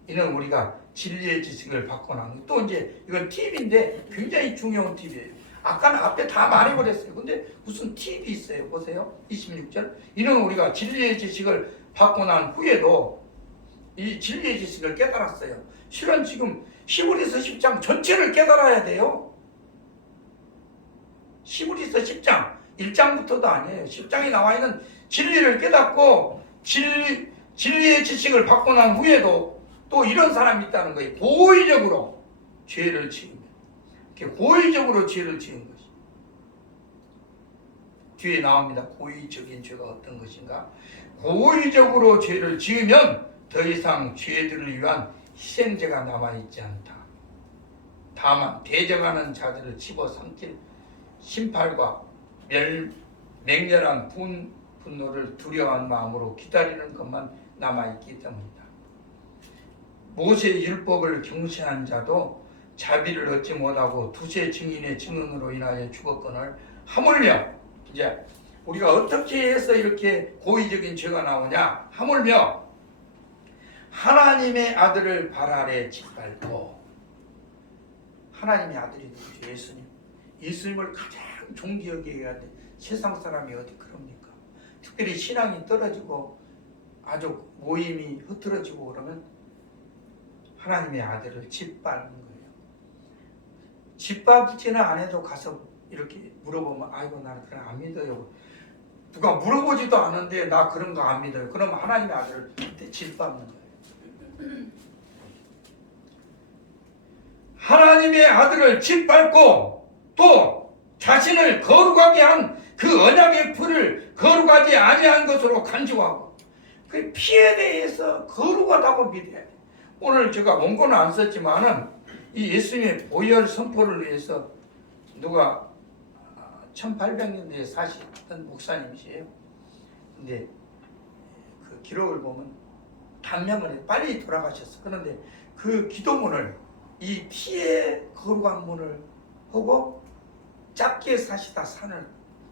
이는 우리가 진리의 지식을 받고 나면 또 이제 이건 팁인데 굉장히 중요한 팁이에요. 아까는 앞에 다 말해버렸어요. 근데 무슨 팁이 있어요. 보세요. 26절. 이는 우리가 진리의 지식을 받고 난 후에도 이 진리의 지식을 깨달았어요. 실은 지금 히브리서 10장 전체를 깨달아야 돼요. 히브리서 10장 1장부터도 아니에요. 10장에 나와 있는 진리를 깨닫고 진리의 지식을 받고 난 후에도 또 이런 사람이 있다는 거예요. 고의적으로 죄를 지으면. 이렇게 고의적으로 죄를 지은 것이. 뒤에 나옵니다. 고의적인 죄가 어떤 것인가. 고의적으로 죄를 지으면 더 이상 죄들을 위한 희생제가 남아있지 않다. 다만 대적하는 자들을 집어삼킬 심판과 맹렬한 분노를 두려워한 마음으로 기다리는 것만 남아있기 때문이다. 모세의 율법을 경시한 자도 자비를 얻지 못하고 두세 증인의 증언으로 인하여 죽었거늘 하물며, 이제 우리가 어떻게 해서 이렇게 고의적인 죄가 나오냐. 하물며 하나님의 아들을 발 아래 짓밟고, 하나님의 아들이 누구죠? 예수님. 예수님을 가장 존귀하게 해야 돼. 세상 사람이 어디 그럽니까? 특별히 신앙이 떨어지고 아주 모임이 흐트러지고 그러면 하나님의 아들을 짓밟는 거예요. 짓밟지는 않아도 가서 이렇게 물어보면 아이고 나는 그런 안 믿어요. 누가 물어보지도 않은데 나 그런 거 안 믿어요. 그러면 하나님의 아들을 그때 짓밟는 거예요. 하나님의 아들을 짓밟고 또 자신을 거룩하게 한 그 언약의 풀을 거룩하지 아니한 것으로 간주하고 그 피에 대해서 거룩하다고 믿어야 돼. 오늘 제가 원고는 안 썼지만은 이 예수님의 보혈 선포를 위해서 누가 1800년대에 사시던 목사님이세요. 근데 그 기록을 보면 단명을 빨리 돌아가셨어. 그런데 그 기도문을 이 피의 거룩한 문을 하고 짧게 사시다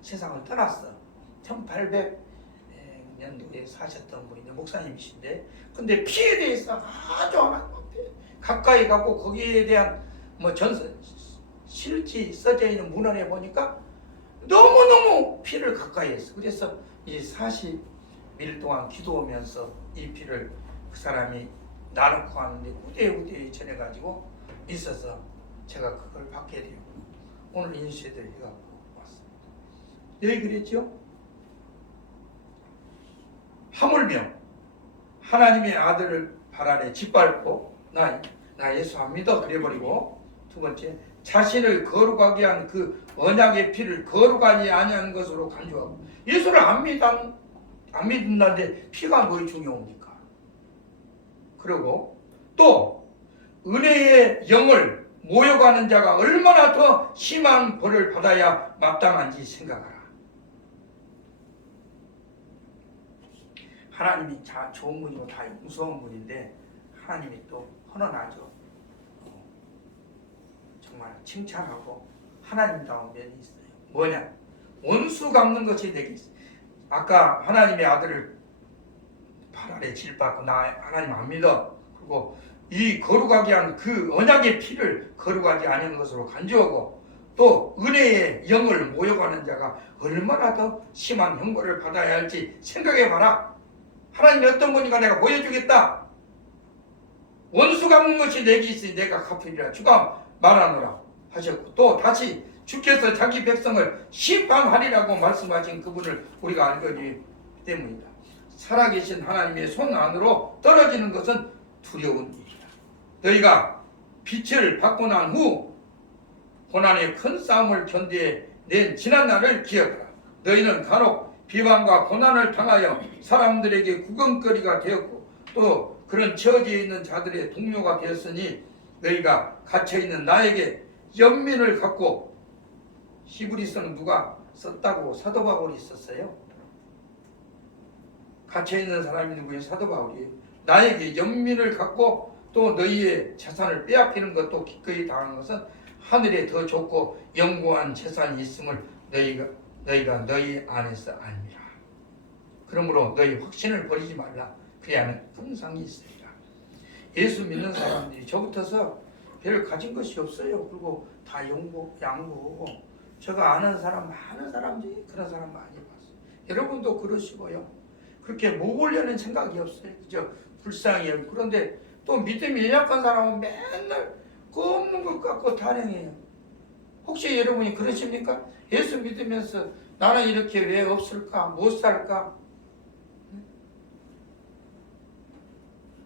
세상을 떠났어. 1800년도에 사셨던 분인데 목사님이신데, 근데 피에 대해서 아주 하나님한테 가까이 가고 거기에 대한 뭐 실지 써져 있는 문헌에 보니까 너무너무 피를 가까이 했어. 그래서 이 40일 동안 기도하면서 이 피를 그 사람이 나누고 하는데 후대에 전해가지고 있어서 제가 그걸 받게 되고 오늘 인쇄도 해갖고 왔습니다. 여기 그랬죠? 하물며 하나님의 아들을 발 아래 짓밟고 나 예수 안 믿어 그래버리고, 두 번째 자신을 거룩하게 한 그 언약의 피를 거룩하지 아니한 것으로 간주하고, 예수를 안 믿는다는데 피가 뭐에 중요합니까? 그리고 또 은혜의 영을 모욕하는 자가 얼마나 더 심한 벌을 받아야 마땅한지 생각하라. 하나님이 다 좋은 분이고 다 무서운 분인데 하나님이 또 헌언하죠. 정말 칭찬하고 하나님다운 면이 있어요. 뭐냐? 원수 갚는 것이 내게 있어요. 아까 하나님의 아들을 발 팔 아래 질 받고 나 하나님 안 믿어. 그리고 이 거룩하게 한 그 언약의 피를 거룩하지 않은 것으로 간주하고 또 은혜의 영을 모욕하는 자가 얼마나 더 심한 형벌을 받아야 할지 생각해봐라. 하나님이 어떤 분인가 내가 보여주겠다. 원수 갚는 것이 내게 있으니 내가 갚으리라 주가 말하노라 하셨고, 또 다시 주께서 자기 백성을 심판하리라고 말씀하신 그분을 우리가 알기 때문이다. 살아계신 하나님의 손 안으로 떨어지는 것은 두려운 일이다. 너희가 빛을 받고 난 후 고난의 큰 싸움을 견뎌낸 지난 날을 기억하라. 너희는 간혹 비방과 고난을 당하여 사람들에게 구경거리가 되었고 또 그런 처지에 있는 자들의 동료가 되었으니 너희가 갇혀있는 나에게 연민을 갖고, 히브리서는 누가 썼다고? 사도 바울이 썼어요. 갇혀있는 사람이 누구예요? 사도 바울이에요. 나에게 연민을 갖고 또 너희의 재산을 빼앗기는 것도 기꺼이 당하는 것은 하늘에 더 좋고 영구한 재산이 있음을 너희가 너희 안에서 아니라. 그러므로 너희 확신을 버리지 말라. 그래야만 평상이 있으리라. 예수 믿는 사람들이 저부터서 별 가진 것이 없어요. 그리고 다 양보하고, 제가 아는 사람 많은 사람들이 그런 사람 많이 봤어요. 여러분도 그러시고요. 그렇게 모으려는 생각이 없어요. 그저 불쌍해요. 그런데 또 믿음이 연약한 사람은 맨날 그 없는 것 갖고 타령해요. 혹시 여러분이 그러십니까? 예수 믿으면서 나는 이렇게 왜 없을까? 못 살까?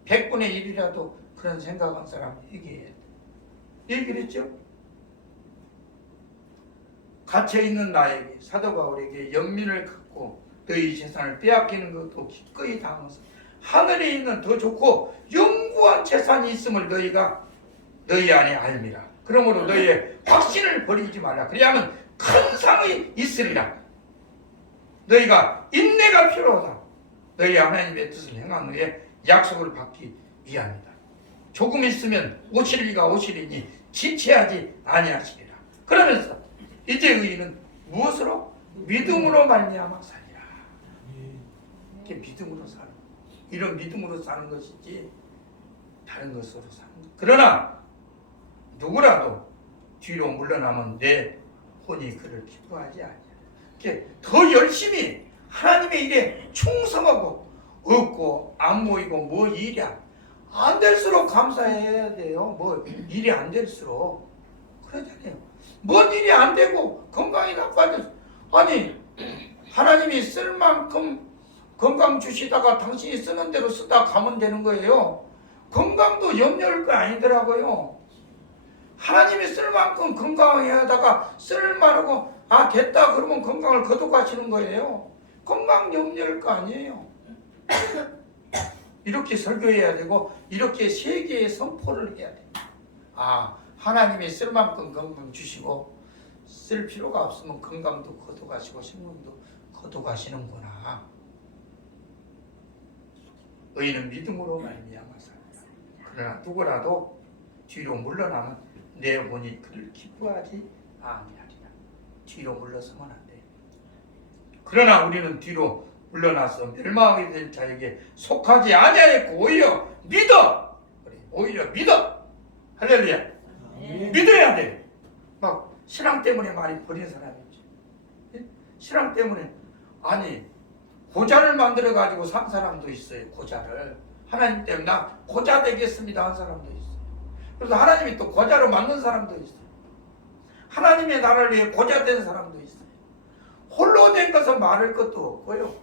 100분의 1이라도 그런 생각한 사람 얘기해야 돼. 얘기를 했죠? 갇혀있는 나에게, 사도 바울에게 연민을 갖고 너희 재산을 빼앗기는 것도 기꺼이 당하면서 하늘에 있는 더 좋고 영구한 재산이 있음을 너희가 너희 안에 알미라. 그러므로 너희의 확신을 버리지 말라. 그리하면 큰 상이 있으리라. 너희가 인내가 필요하다. 너희 하나님의 뜻을 행한 후에 약속을 받기 위함이다. 조금 있으면 오실 이가 오시리니 지체하지 아니하시리라. 그러면서 이제 의인은 무엇으로? 믿음으로 말미암아 살리라. 이게 믿음으로 사는, 이런 믿음으로 사는 것이지 다른 것으로 사는 것. 그러나 누구라도 뒤로 물러나면 내 혼이 그를 기뻐하지 아니하리라. 이렇게 더 열심히 하나님의 일에 충성하고, 없고 안 모이고 뭐 일이 안 될수록 감사해야 돼요. 뭐 일이 안 될수록 그러잖아요. 뭔 일이 안 되고 건강이 나빠져. 아니 하나님이 쓸 만큼 건강 주시다가 당신이 쓰는 대로 쓰다 가면 되는 거예요. 건강도 염려할 거 아니더라고요. 하나님이 쓸 만큼 건강해야다가 쓸 만하고 됐다 그러면 건강을 거둬가시는 거예요. 건강 염려할 거 아니에요. 이렇게 설교해야 되고 이렇게 세계에 선포를 해야 돼. 하나님이 쓸 만큼 건강 주시고 쓸 필요가 없으면 건강도 거둬가시고 생명도 거둬가시는구나. 의인은 믿음으로 말미암아 산다. 그러나 누구라도 뒤로 물러나면 내 혼이 그를 기뻐하지 아니하리라. 뒤로 물러서면 안 돼. 그러나 우리는 뒤로 물러나서 멸망하게 될 자에게 속하지 아니하였고 오히려 믿어. 그래, 오히려 믿어. 할렐루야. 믿어야 돼. 막 신앙 때문에 많이 버린 사람이 있지. 신앙 때문에 고자를 만들어 가지고 산 사람도 있어요. 고자를 하나님 때문에 나 고자 되겠습니다 한 사람도 있어요. 그래서 하나님이 또 고자로 만든 사람도 있어요. 하나님의 나라를 위해 고자 된 사람도 있어요. 홀로 된 것은 말할 것도 없고요.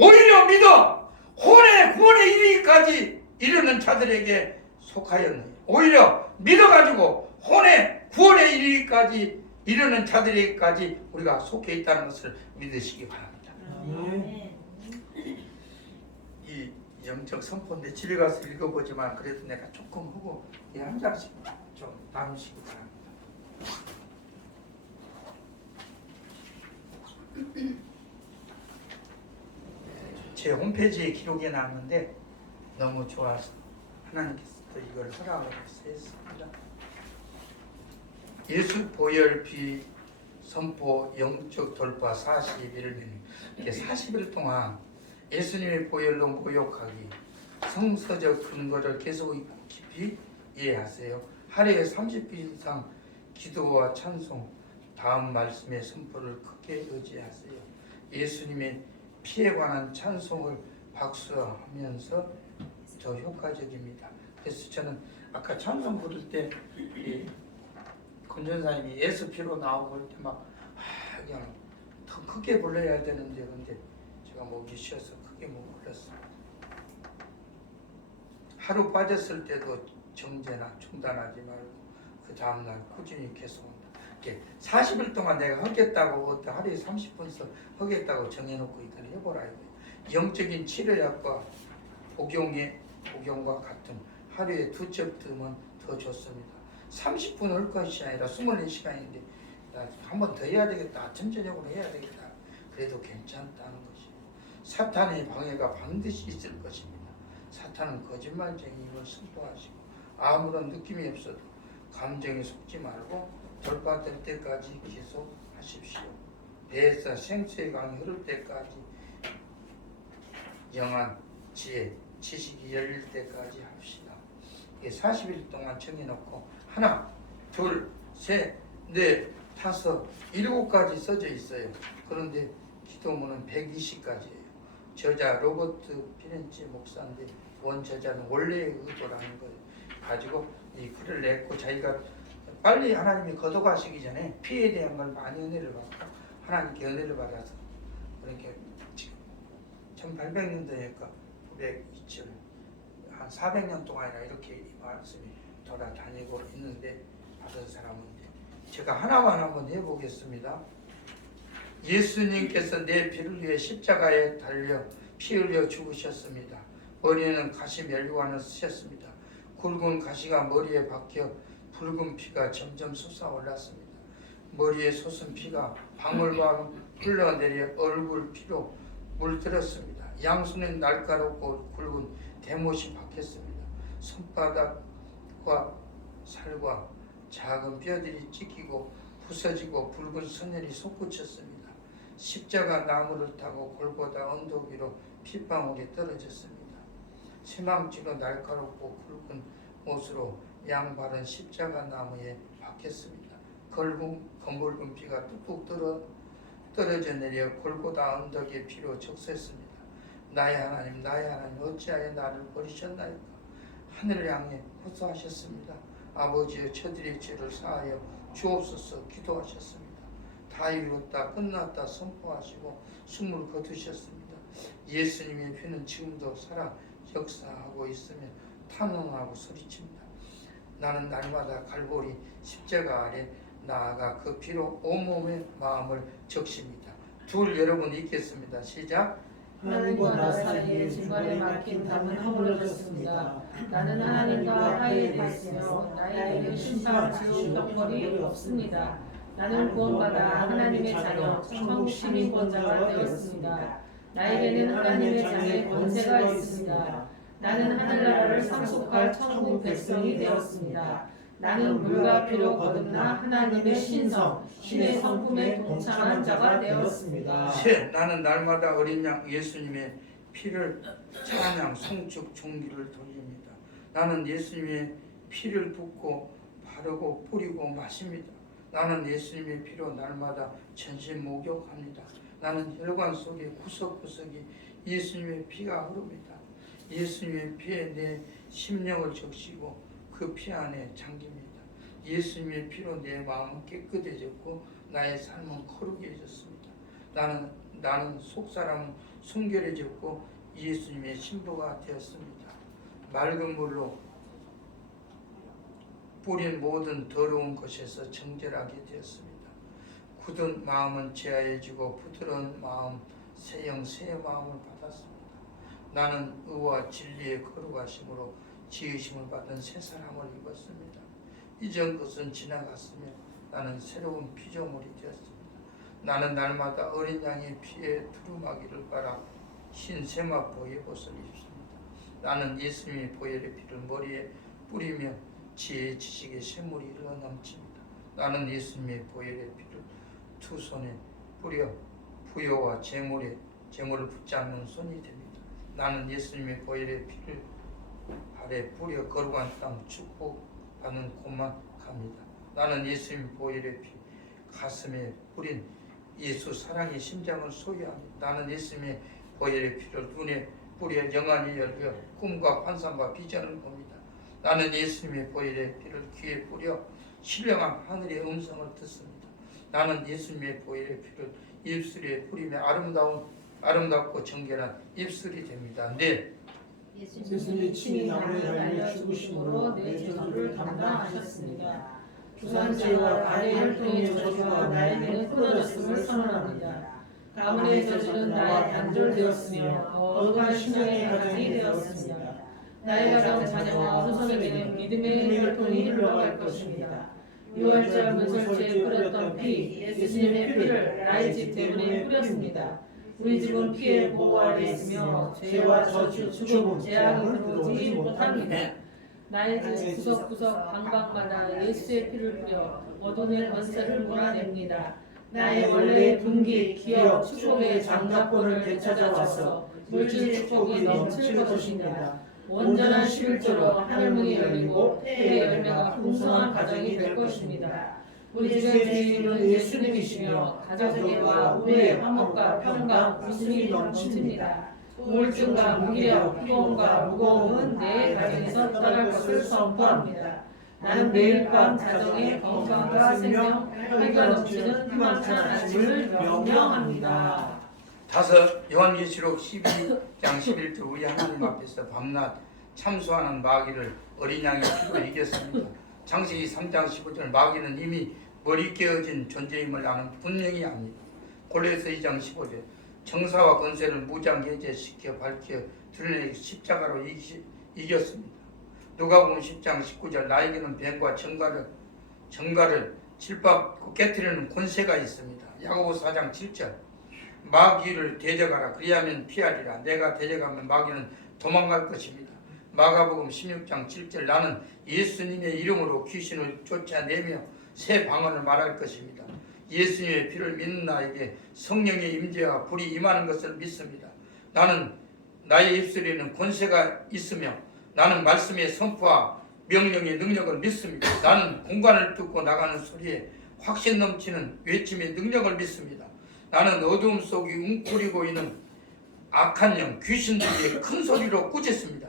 오히려 믿어 혼의 구원에 이르기까지 이르는 자들에게 속하였느니, 오히려 믿어가지고 혼의 구원에 이르기까지 이르는 자들에게까지 우리가 속해 있다는 것을 믿으시기 바랍니다. 이 영적 선포인데 집에 가서 읽어보지만 그래도 내가 조금 하고 한 장씩 좀 나누시기 바랍니다. 제 홈페이지에 기록이 났는데 너무 좋아서 하나님께서 이걸 허락을 했습니다. 예수 보혈 비 선포 영적 돌파 40일을 이렇게 40일 동안 예수님의 보혈로 모욕하기 성서적 근거를 계속 깊이 이해하세요. 하루에 30분 이상 기도와 찬송 다음 말씀의 선포를 크게 의지하세요. 예수님의 피에 관한 찬송을 박수하면서 더 효과적입니다. 그래서 저는 아까 찬송 부를 때 권전사님이 예수 피로 나오고 막 그냥 더 크게 불러야 되는데 근데 제가 목이 쉬어서 크게 못 불렀어요. 하루 빠졌을 때도 정죄나 중단하지 말고 그 다음날 꾸준히 계속한다. 이렇게 40일 동안 내가 하겠다고 하루에 30분씩 하겠다고 정해놓고 이걸 해보라 이거예요. 영적인 치료약과 복용과 같은 하루에 2첩 들으면 더 좋습니다. 30분 할 것이 아니라 24시간인데 한 번 더 해야 되겠다. 아침 저녁으로 해야 되겠다. 그래도 괜찮다는 것이에요. 사탄의 방해가 반드시 있을 것입니다. 사탄은 거짓말쟁이임을 선포하시고 아무런 느낌이 없어도 감정에 속지 말고 돌파될 때까지 계속하십시오. 배에서 생수의 강이 흐를 때까지 영한 지혜, 지식이 열릴 때까지 합시다. 이게 40일 동안 정해놓고 하나, 둘, 셋, 넷, 다섯, 7가지 써져 있어요. 그런데 기도문은 120가지예요. 저자 로버트 피렌체 목사인데 원저자는 원래의 의도라는 걸 가지고 이 글을 냈고 자기가 빨리 하나님이 거둬가시기 전에 피에 대한 걸 많이 은혜를 받고 하나님께 은혜를 받아서 그렇게 1800년도니까 902절 한 400년 동안이나 이렇게 이 말씀이 돌아다니고 있는데 받은 사람은 제가 하나만 한번 해보겠습니다. 예수님께서 내 피를 위해 십자가에 달려 피 흘려 죽으셨습니다. 머리에는 가시 멸류관을 쓰셨습니다. 굵은 가시가 머리에 박혀 붉은 피가 점점 솟아올랐습니다. 머리에 솟은 피가 방울방울 흘러내려 얼굴 피로 물들었습니다. 양손에 날카롭고 굵은 대못이 박혔습니다. 손바닥과 살과 작은 뼈들이 찢기고 부서지고 붉은 선혈이 솟구쳤습니다. 십자가 나무를 타고 골고다 언덕 위로 핏방울이 떨어졌습니다. 쇠망치로 날카롭고 굵은 못으로 양발은 십자가 나무에 박혔습니다. 검붉은 피가 뚝뚝 떨어져 내려 골고다 언덕의 피로 적셨습니다. 나의 하나님 어찌하여 나를 버리셨나이까. 하늘을 향해 호소하셨습니다. 아버지여 저들의 죄를 사하여 주옵소서 기도하셨습니다. 다 이루었다 끝났다 선포하시고 숨을 거두셨습니다. 예수님의 피는 지금도 살아 역사하고 있으며 탄원하고 소리칩니다. 나는 날마다 갈보리 십자가 아래 나아가 그 피로 온몸의 마음을 적십니다. 둘 여러분 읽겠습니다. 시작. 하나님과 나 사이에 중간에 막힌 담은 허물어졌습니다. 나는 하나님과 화해에 있으며 나에게 심판, 지옥, 형벌이 없습니다. 나는 구원받아 하나님의 자녀, 천국 시민권자가 되었습니다. 나에게는 하나님의 자녀의 권세가 있습니다. 나는 하늘나라를 상속할 천국 백성이 되었습니다. 나는 물과 피로 거듭나 하나님의 신성, 신의 성품에 동참한 자가 되었습니다. 셋. 나는 날마다 어린 양 예수님의 피를 찬양, 송축, 종기를 돌립니다. 나는 예수님의 피를 붓고 바르고 뿌리고 마십니다. 나는 예수님의 피로 날마다 전신 목욕합니다. 나는 혈관 속에 구석구석이 예수님의 피가 흐릅니다. 예수님의 피에 내 심령을 적시고 그 피 안에 잠깁니다. 예수님의 피로 내 마음은 깨끗해졌고 나의 삶은 거룩해졌습니다. 나는 속사람은 순결해졌고 예수님의 신부가 되었습니다. 맑은 물로 뿌린 모든 더러운 것에서 정결하게 되었습니다. 굳은 마음은 제하여지고 부드러운 마음 새 마음을 받았습니다. 나는 의와 진리의 거룩하심으로 지으심을 받은 새 사람을 입었습니다. 이전 것은 지나갔으며 나는 새로운 피조물이 되었습니다. 나는 날마다 어린 양의 피에 두루마기를 빨아 흰 세마포의 옷을 입습니다. 나는 예수님의 보혈의 피를 머리에 뿌리며 지혜의 지식의 샘물이 흘러넘칩니다. 나는 예수님의 보혈의 피를 두 손에 뿌려 부여와 재물을 붙잡는 손이 됩니다. 나는 예수님의 보혈의 피를 발에 뿌려 거룩한 땅 축복받는 곳만 갑니다. 나는 예수님 보혈의 피 가슴에 뿌린 예수 사랑의 심장을 소유합니다. 나는 예수님의 보혈의 피를 눈에 뿌려 영안이 열려 꿈과 환상과 비전을 봅니다. 나는 예수님의 보혈의 피를 귀에 뿌려 신령한 하늘의 음성을 듣습니다. 나는 예수님의 보혈의 피를 입술에 뿌리며 아름답고 정결한 입술이 됩니다. 네. 예수님의 친히 나무에 달려 죽으심으로 내 저주를 담당하셨습니다. 주산제와 발의 혈통의 저주가 나에게 풀어졌음을 선언합니다. 가문의 저주는 나와 단절되었으며 거룩한 신령의 가정이 되었습니다. 나의 가정 자녀와 후손에게는 믿음의 혈통이 흘러갈 것입니다. 6월절 문설주에 뿌렸던 피, 예수님의 피를 나의 집 대문에 뿌렸습니다. 우리 집은 피의 보호 아래 있으며 죄와 저주, 죽음, 재앙이 들어오지 못합니다. 나의 집 구석구석 방방마다 예수의 피를 뿌려 어둠의 권세를 몰아냅니다. 나의 원래의 분기, 기업, 축복의 장자권을 되찾아와서 물질 축복이 넘칠 것입니다. 온전한 11조로 하늘문이 열리고 폐의 열매가 풍성한 가정이 될 것입니다. 우리 집의 주인은 예수님이시며 가족에게와 우애, 화목과 평강, 웃음이 넘칩니다. 우울증과 무기력, 피곤과 무거움은 내 가정에서 떠날 것을 선포합니다. 나는 매일 밤 가정의 건강과 생명, 활기가 넘치는 희망찬 아침을 명령합니다. 다섯, 요한계시록 12장 11절 우리 하나님 앞에서 밤낮 참수하는 마귀를 어린 양의 피로 이겼습니다. 창세기 3장 15절 마귀는 이미 머리 깨어진 존재임을 나는 분명히 압니다. 골로새 2장 15절 정사와 권세를 무장해제시켜 밝혀 드러내 십자가로 이겼습니다. 누가복음 10장 19절 나에게는 뱀과 정갈을 칠밟고 깨트리는 권세가 있습니다. 야고보 4장 7절 마귀를 대적하라 그리하면 피하리라 내가 대적하면 마귀는 도망갈 것입니다. 마가복음 16장 7절 나는 예수님의 이름으로 귀신을 쫓아내며 새 방언을 말할 것입니다. 예수님의 피를 믿는 나에게 성령의 임재와 불이 임하는 것을 믿습니다. 나는 나의 입술에는 권세가 있으며 나는 말씀의 선포와 명령의 능력을 믿습니다. 나는 공간을 뚫고 나가는 소리에 확신 넘치는 외침의 능력을 믿습니다. 나는 어두움 속에 웅크리고 있는 악한 영, 귀신들에게 큰 소리로 꾸짖습니다.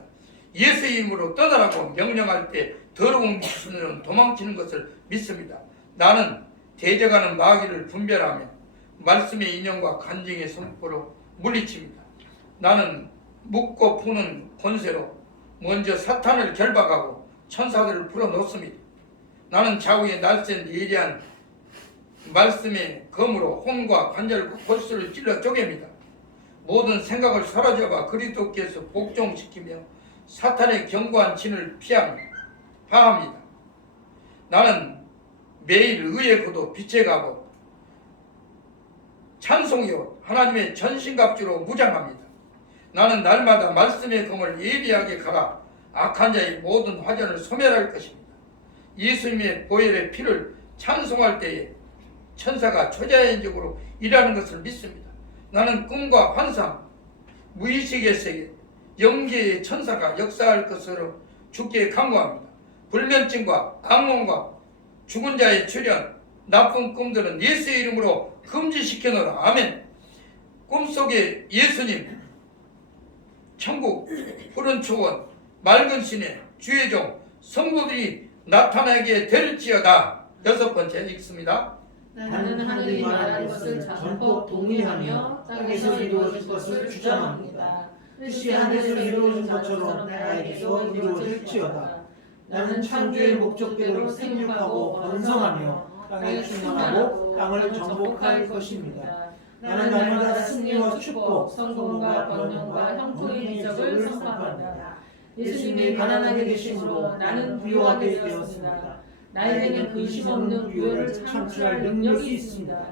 예수의 이름으로 떠나라고 명령할 때 더러운 귀신은 도망치는 것을 믿습니다. 나는 대적하는 마귀를 분별하며 말씀의 인용과 간증의 선포로 물리칩니다. 나는 묶고 푸는 권세로 먼저 사탄을 결박하고 천사들을 풀어놓습니다. 나는 좌우에 날쌘 예리한 말씀의 검으로 혼과 관절 골수를 찔러 쪼갭니다. 모든 생각을 사로잡아 그리스도께서 복종시키며 사탄의 견고한 진을 파합니다. 나는 매일 의의 구도 빛의 갑옷 찬송의 옷 하나님의 전신갑주로 무장합니다. 나는 날마다 말씀의 검을 예리하게 갈아 악한 자의 모든 화전을 소멸할 것입니다. 예수님의 보혈의 피를 찬송할 때에 천사가 초자연적으로 일하는 것을 믿습니다. 나는 꿈과 환상, 무의식의 세계, 영계의 천사가 역사할 것으로 주께 간구합니다. 불면증과 악몽과 죽은 자의 출현, 나쁜 꿈들은 예수의 이름으로 금지시켜놓으라. 아멘. 꿈속에 예수님, 천국, 푸른 초원, 맑은 시내, 주의 종, 성도들이 나타나게 될지어다. 여섯 번째 읽습니다. 나는 하늘이 말하는 것을 전폭 동의하며 땅에서 이루어질 것을 주장합니다. 뜻이 하늘에서 이루어진 것처럼 나에게서 이루어질지어다. 나는 창조의 목적대로 생육하고 번성하며 땅에 충만하고 땅을 정복할 것입니다. 나는 날마다 승리와 축복, 성공과 번영과 형통의 기적을 선포한다. 예수님이 가난하게 계심으로 나는 부유하게 되었습니다. 나에게는 근심 없는 부여를 창출할 능력이 있습니다.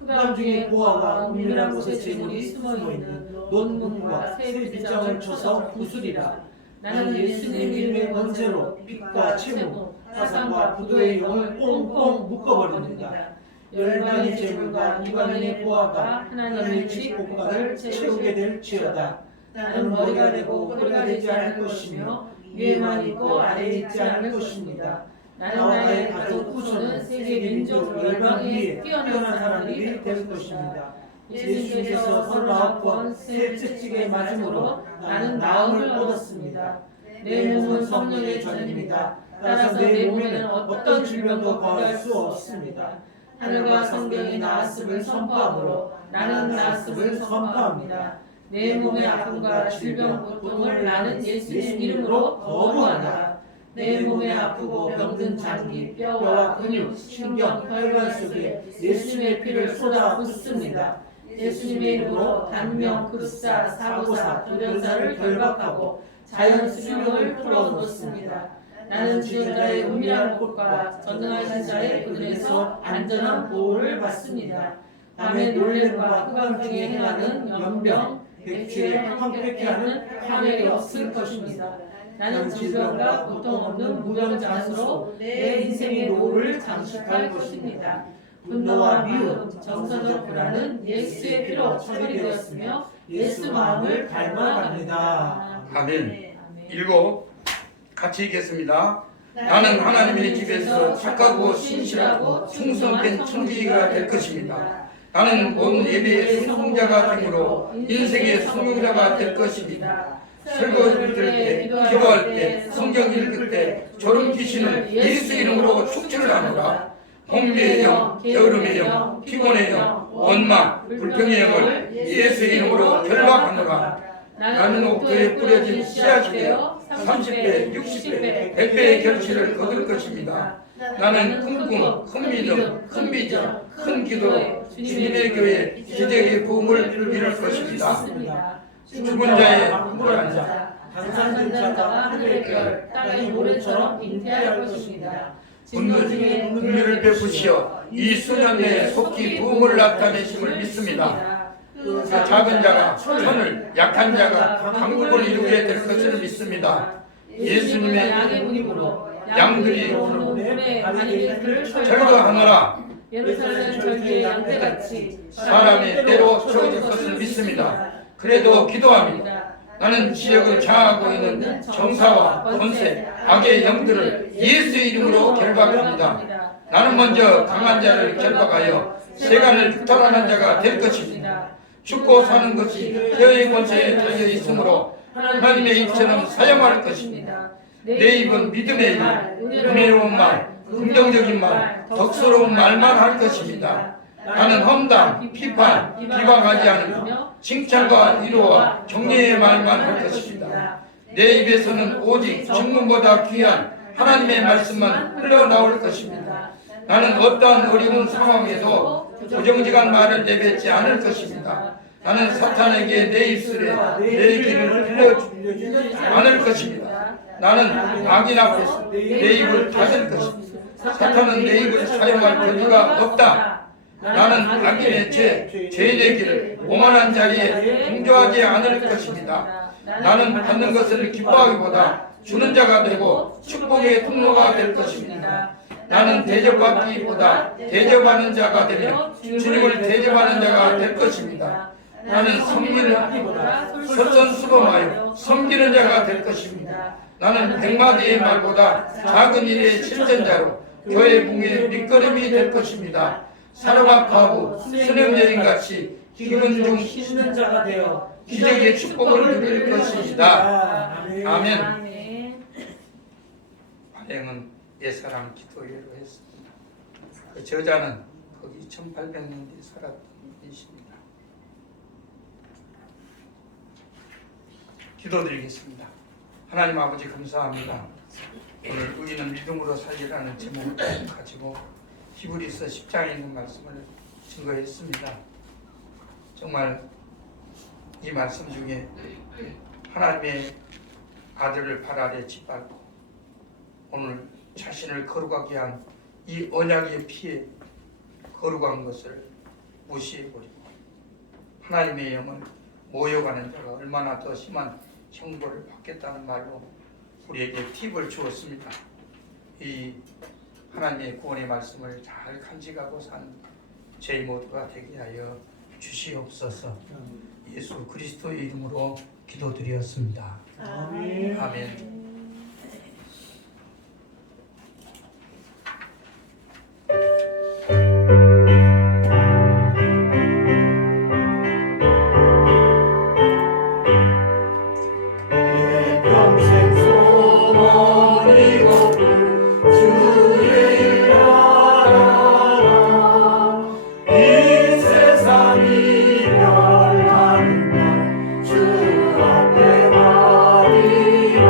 흑암 중에 보화와 은밀한 곳에 재물이 숨어있는 논문과 새 빗장을 쳐서 부수리라. 나는 예수님 이름의 권세로 빛과 채무, 사상과 부도의 영을 꽁꽁 묶어버립니다. 열방의 재물과 이방인의 보화가 하나님의 집 복박을 채우게 될지어다. 나는 머리가 되고 꼬리가 되지 않을 것이며 위에만 있고 아래에 있지 않을 것입니다. 나는 나의 가족 후손은 세계 민족 열방 위에 뛰어난 사람들이 될 것입니다. 예수님께서 39번 새 채찍에 맞음으로 나는 나음을 얻었습니다. 내 몸은 성령의 전입니다. 따라서 내 몸에는 어떤 질병도 거할 수 없습니다. 하늘과 성경이 나았음을 선포하므로 나는 나았음을 선포합니다. 내 몸의 아픔과 질병 고통을 나는 예수님 이름으로 거부한다. 내 몸에 아프고 병든 장기, 뼈와 근육, 신경, 혈관 속에 예수님의 피를 쏟아 붓습니다. 예수님의 이름으로 단명, 급사, 사고사, 돌연사를 결박하고 자연 수명을 풀어놓습니다. 나는 지존자의 은밀한 곳과 전능하신 자의 그늘에서 안전한 보호를 받습니다. 남의 놀램과 흑암 중에 행하는 연병, 백주에 황폐케 하는 파멸이 없을 것입니다. 나는 질병과 고통 없는 무병장수로 내 인생의 노를 장식할 것입니다. 분노와 미움, 정서적 불안은 예수의 피로 처리되었으며 예수 마음을 닮아갑니다. 아멘. 읽고 같이 읽겠습니다. 나는 하나님의 집에서 착하고 신실하고 충성된 청지기가 될 것입니다. 나는 온 예배의 순종자가 되므로 인생의 순종자가 될 것입니다. 설교 들을 때, 기도할 때, 성경 읽을 때 저런 귀신을 예수 이름으로 축출하노라. 홍미의 영, 게으름의 영, 피곤의 영, 원망, 불평의 영을 예수 이름으로 결박하노라. 나는 옥토에 뿌려진 씨앗이 되어 30배, 60배, 100배의 결실을 거둘 것입니다. 나는 꿈꿈, 큰 믿음, 큰 비전, 큰 기도로 주님의 교회 기적의 부흥을 이룰 것입니다. 죽은 자의 망불한 자, 당사는 자가 하늘의 별, 땅의 모래처럼 잉태할 것입니다. 분노 중에 긍휼을 베푸시어 이 수년 내에 속히 부흥을 나타내심을 믿습니다. 그 작은 자가 천을, 약한 자가 강국을 이루게 될 것을 믿습니다. 예수님의 양의 문임으로 양들이 오늘의 하나님의 그를 절거하노라. 예루살렘 절기의 양떼같이 사람의 때로 채워질 것을 믿습니다. 그래도 기도합니다. 나는 지역을 장하고 있는 정사와 권세, 악의 영들을 예수의 이름으로 결박합니다. 나는 먼저 강한 자를 결박하여 세간을 탈환한 자가 될 것입니다. 죽고 사는 것이 혀의 권세에 달려 있으므로 하나님의 입처럼 사용할 것입니다. 내 입은 믿음의 입, 은혜로운 말, 긍정적인 말, 덕스러운 말만 할 것입니다. 나는 험담, 비판, 비방하지 않으며 칭찬과 위로와 격려의 말만 할 것입니다. 내 입에서는 오직 증문보다 귀한 하나님의 말씀만 흘러나올 것입니다. 나는 어떠한 어려운 상황에도 부정직한 말을 내뱉지 않을 것입니다. 나는 사탄에게 내 입술에 내 길을 빌려주지 않을 것입니다. 나는 악인 앞에서 내 입을 닫을 것입니다. 사탄은 내 입을 사용할 권리가 없다. 나는 악인의 죄인의 길을 오만한 자리에 동조하지 않을 것입니다. 나는 받는 것을 기뻐하기보다 주는 자가 되고 축복의 통로가 될 것입니다. 나는 대접받기보다 대접하는 자가 되며 주님을 대접하는 자가 될 것입니다. 나는 섬기는 하기보다 설선수범하여 섬기는 자가 될 것입니다. 나는 백마디의 말보다 작은 일의 실전자로 교회 붕의 밑거름이 될 것입니다. 사랑과 과부, 수냄 여인같이 기근 중 힘있는 자가 되어 기적의 축복을 누릴 것입니다. 아멘. 발행은 옛사람 기도회로 했습니다. 그 저자는 거기 1800년대 살았던 분이십니다. 기도드리겠습니다. 하나님 아버지 감사합니다. 오늘 우리는 믿음으로 살리라는 제목을 가지고 히브리서 10장에 있는 말씀을 증거했습니다. 정말 이 말씀 중에 하나님의 아들을 발 아래 짓밟고 오늘 자신을 거룩하게 한 이 언약의 피에 거룩한 것을 무시해버리고 하나님의 영을 모욕하는 자가 얼마나 더 심한 형벌을 받겠다는 말로 우리에게 팁을 주었습니다. 이 하나님의 구원의 말씀을 잘 간직하고 산 저희 모두가 되게 하여 주시옵소서. 예수 그리스도의 이름으로 기도드렸습니다. 아멘. 아멘. 평생 소원이고 주의 일 바라라. 이 세상이 멸하는 날 주 앞에 가리라.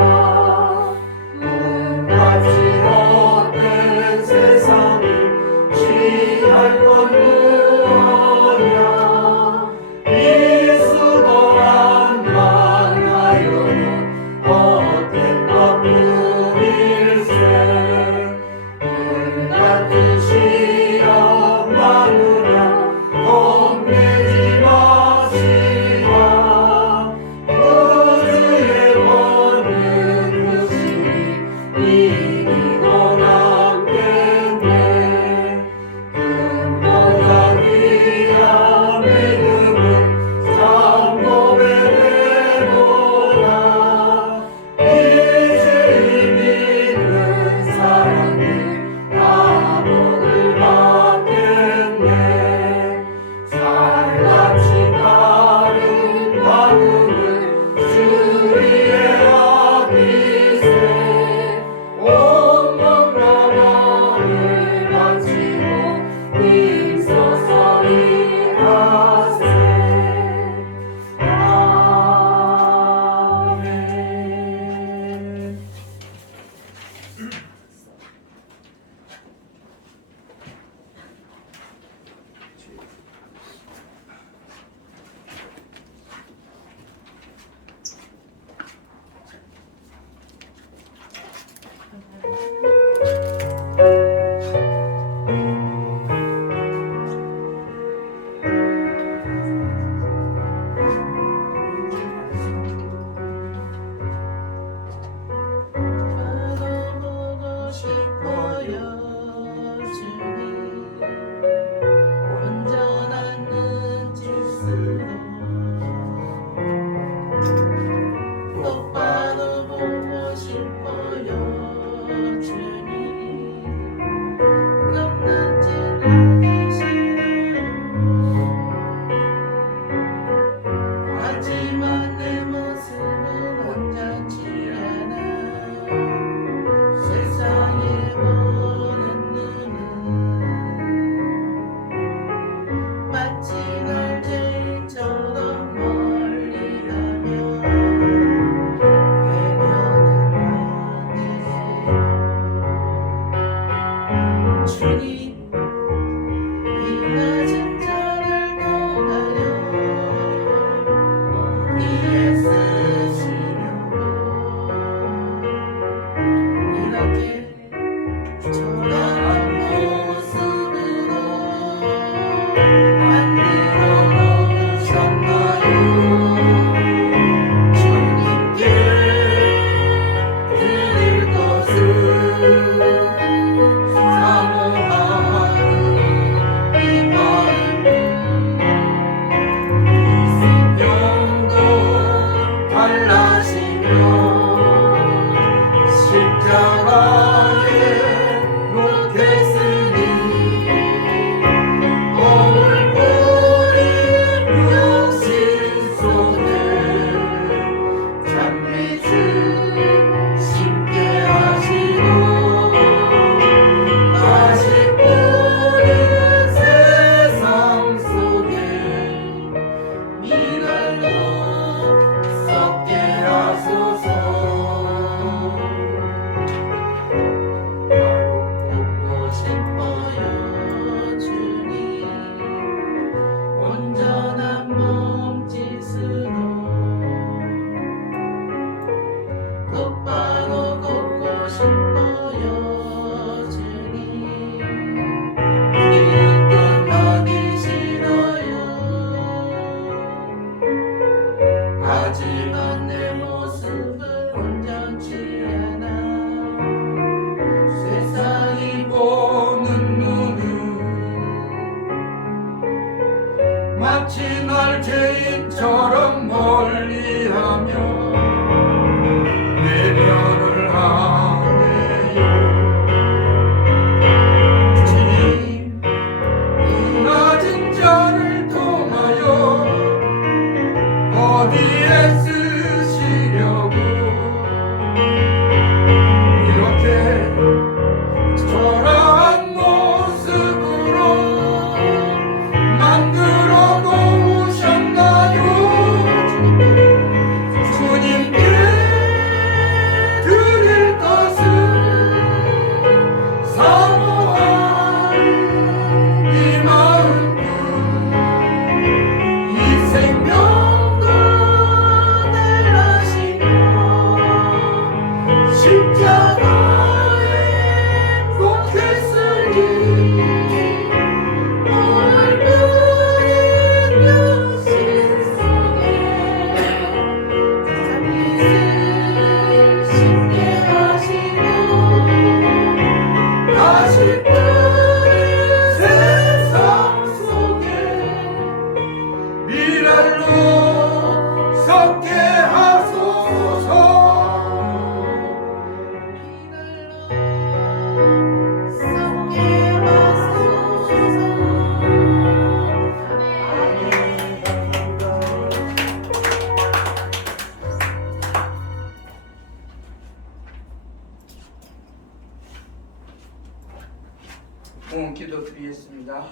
기도 드리겠습니다.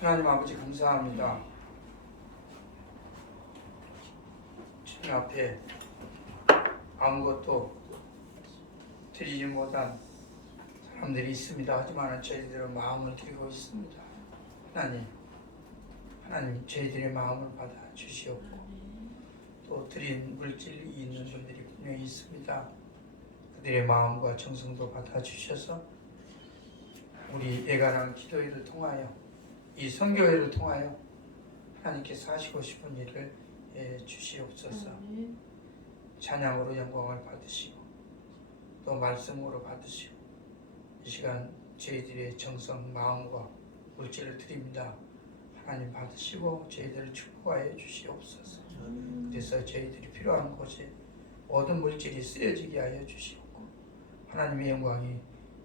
하나님 아버지 감사합니다. 주님 앞에 아무것도 드리지 못한 사람들이 있습니다. 하지만 저희들은 마음을 드리고 있습니다. 하나님 저희들의 마음을 받아 주시옵고 또 드린 물질이 있는 분들이 분명히 있습니다. 그들의 마음과 정성도 받아 주셔서 우리 애가랑 기도회를 통하여 이 선교회를 통하여 하나님께서 하시고 싶은 일을 주시옵소서. 찬양으로 영광을 받으시고 또 말씀으로 받으시고 이 시간 저희들의 정성, 마음과 물질을 드립니다. 하나님 받으시고 저희들을 축복하여 주시옵소서. 그래서 저희들이 필요한 곳에 모든 물질이 쓰여지게 하여 주시옵고 하나님의 영광이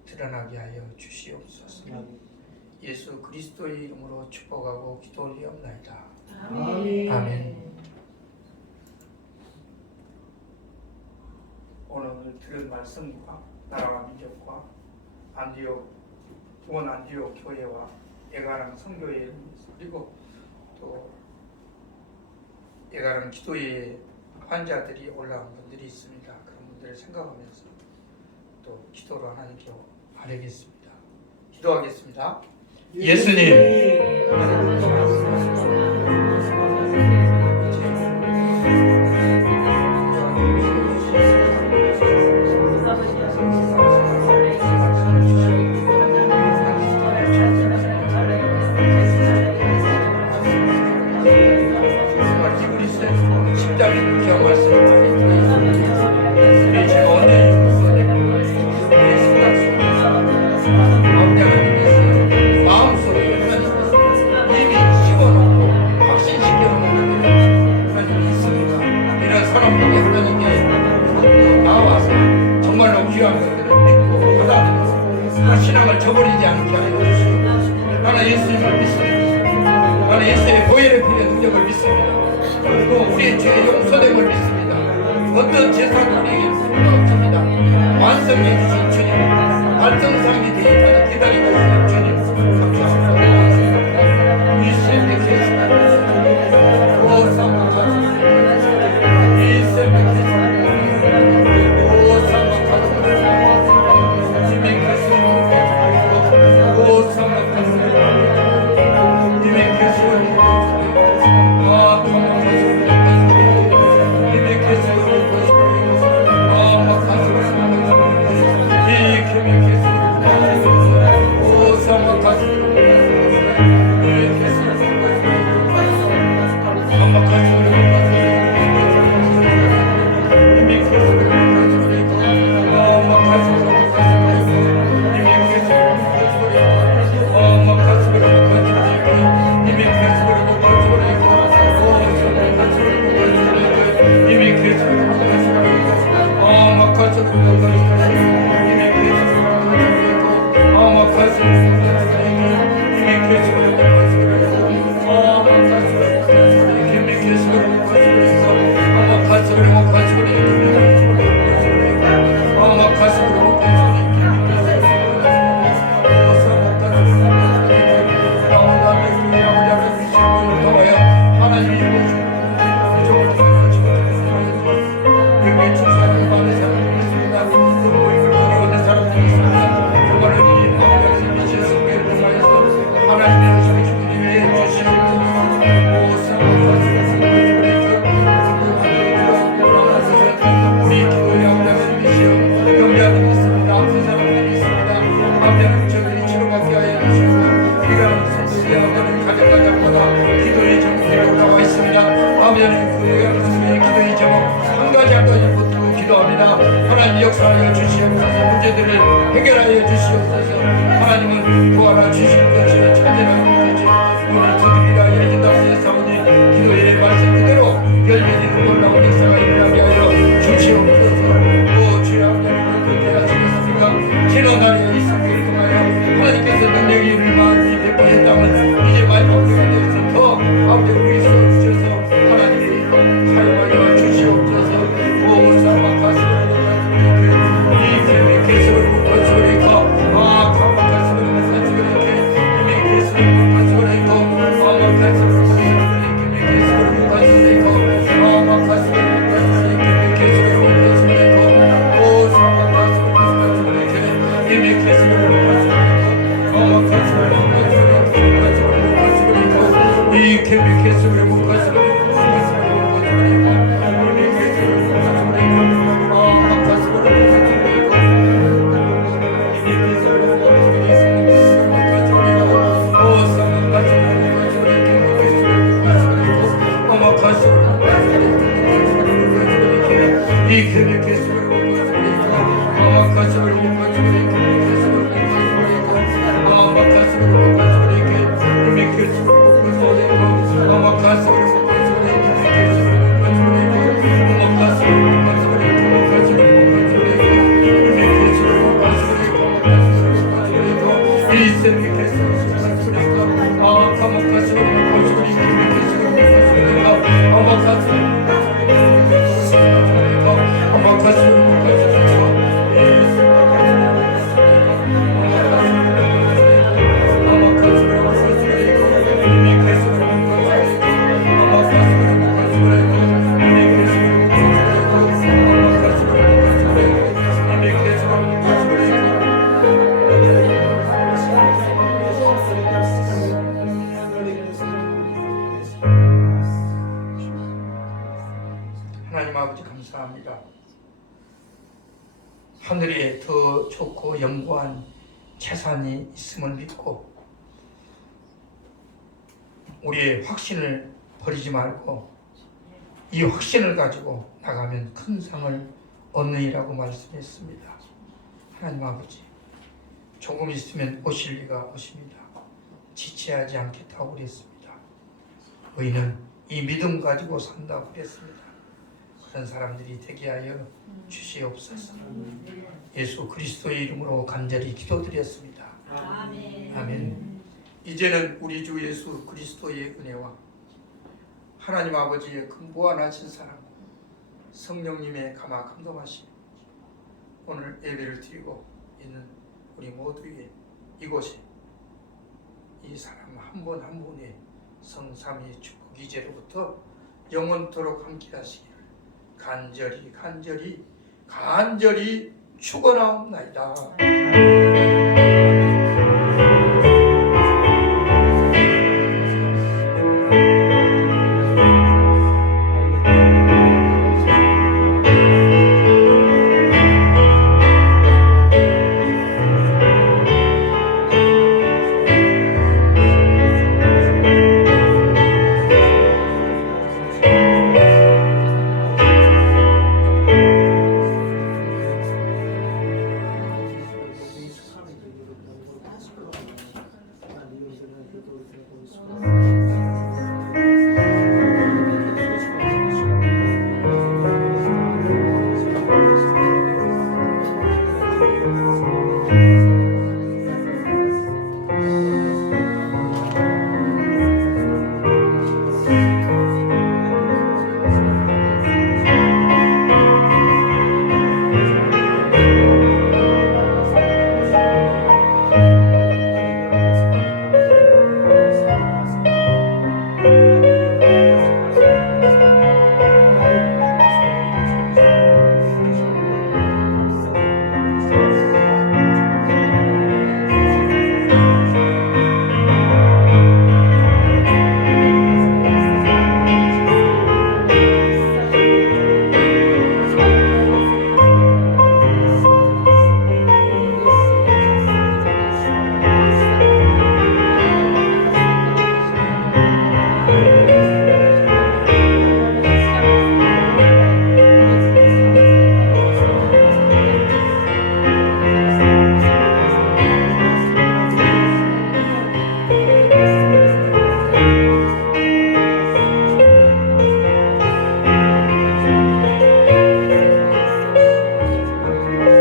드러나게 하여 주시옵소서. 예수 그리스도의 이름으로 축복하고 기도 올리옵나이다. 아멘. 아멘. 오늘 들은 말씀과 나라와 민족과 원 안디옥 교회와 예가랑 선교회 그리고 또 예가랑 기도회 환자들이 올라온 분들이 있습니다. 그런 분들을 생각하면서 또 기도로 하나님께 아뢰겠습니다. 기도하겠습니다. 예수님, 십자가를 기억하시고 우리 제가 언제 마음속에 이미 심어놓고 확신시켜놓은 하나님이 있습니다. 이런 사람들이 하나님께 나와서 정말로 귀한 것들을 믿고 받아들이고 그 신앙을 저버리지 않게 하여 주시고 나는 예수님을 믿습니다. 나는 예수의 보혈의 피의 능력을 믿습니다. 그리고 우리의 죄의 용서됨을 믿습니다. 어떤 제사도 우리에게 필요 없습니다. 완성해 주신 주님, 발전상이 되기까지 기다리고 있는 주님, 감사합니다. 이 새벽에 계시다. 오 삼박하소서. 이 새벽에 계시다. 오 삼박하소서. 주님 계시다. 오 삼박하소서. 주님 계시다. 하나님 역사하여 주시옵소서. 문제들을 해결하여 주시옵소서. 하나님은 구하라 주실 것이요 찾으라 것이지 문을 두드리라 열린다 하셨사오니 기도의 말씀 그대로 열매되는 놀라운 역사가 일어나게 하여 주시옵소서. 오 주여 하나님 그렇게 하시겠습니까? 지난날에 이 사건을 통하여 하나님께서 능력의 일을 많이 베푸셨다면 이제 마지막 때가 되어서 더 아버지 우리 주셔서 하나님의 사용하여 주시옵소서. 오 사막하시라 이 계속을 거쳐리가 감막하시는 하늘에 더 좋고 영고한 재산이 있음을 믿고 우리의 확신을 버리지 말고 이 확신을 가지고 나가면 큰 상을 얻느니라고 말씀했습니다. 하나님 아버지, 조금 있으면 오실 리가 오십니다. 지체하지 않겠다고 그랬습니다. 의인은 이 믿음 가지고 산다고 그랬습니다. 그런 사람들이 되게 하여 주시옵소서. 예수 그리스도의 이름으로 간절히 기도드렸습니다. 아멘. 이제는 우리 주 예수 그리스도의 은혜와 하나님 아버지의 무한하신 사랑, 성령님의 감화 감동하심, 오늘 예배를 드리고 있는 우리 모두의 이곳에 이 사람 한 분 한 분의 성삼위 축복 이제로부터 영원토록 함께 하시기를 간절히 축원하옵나이다.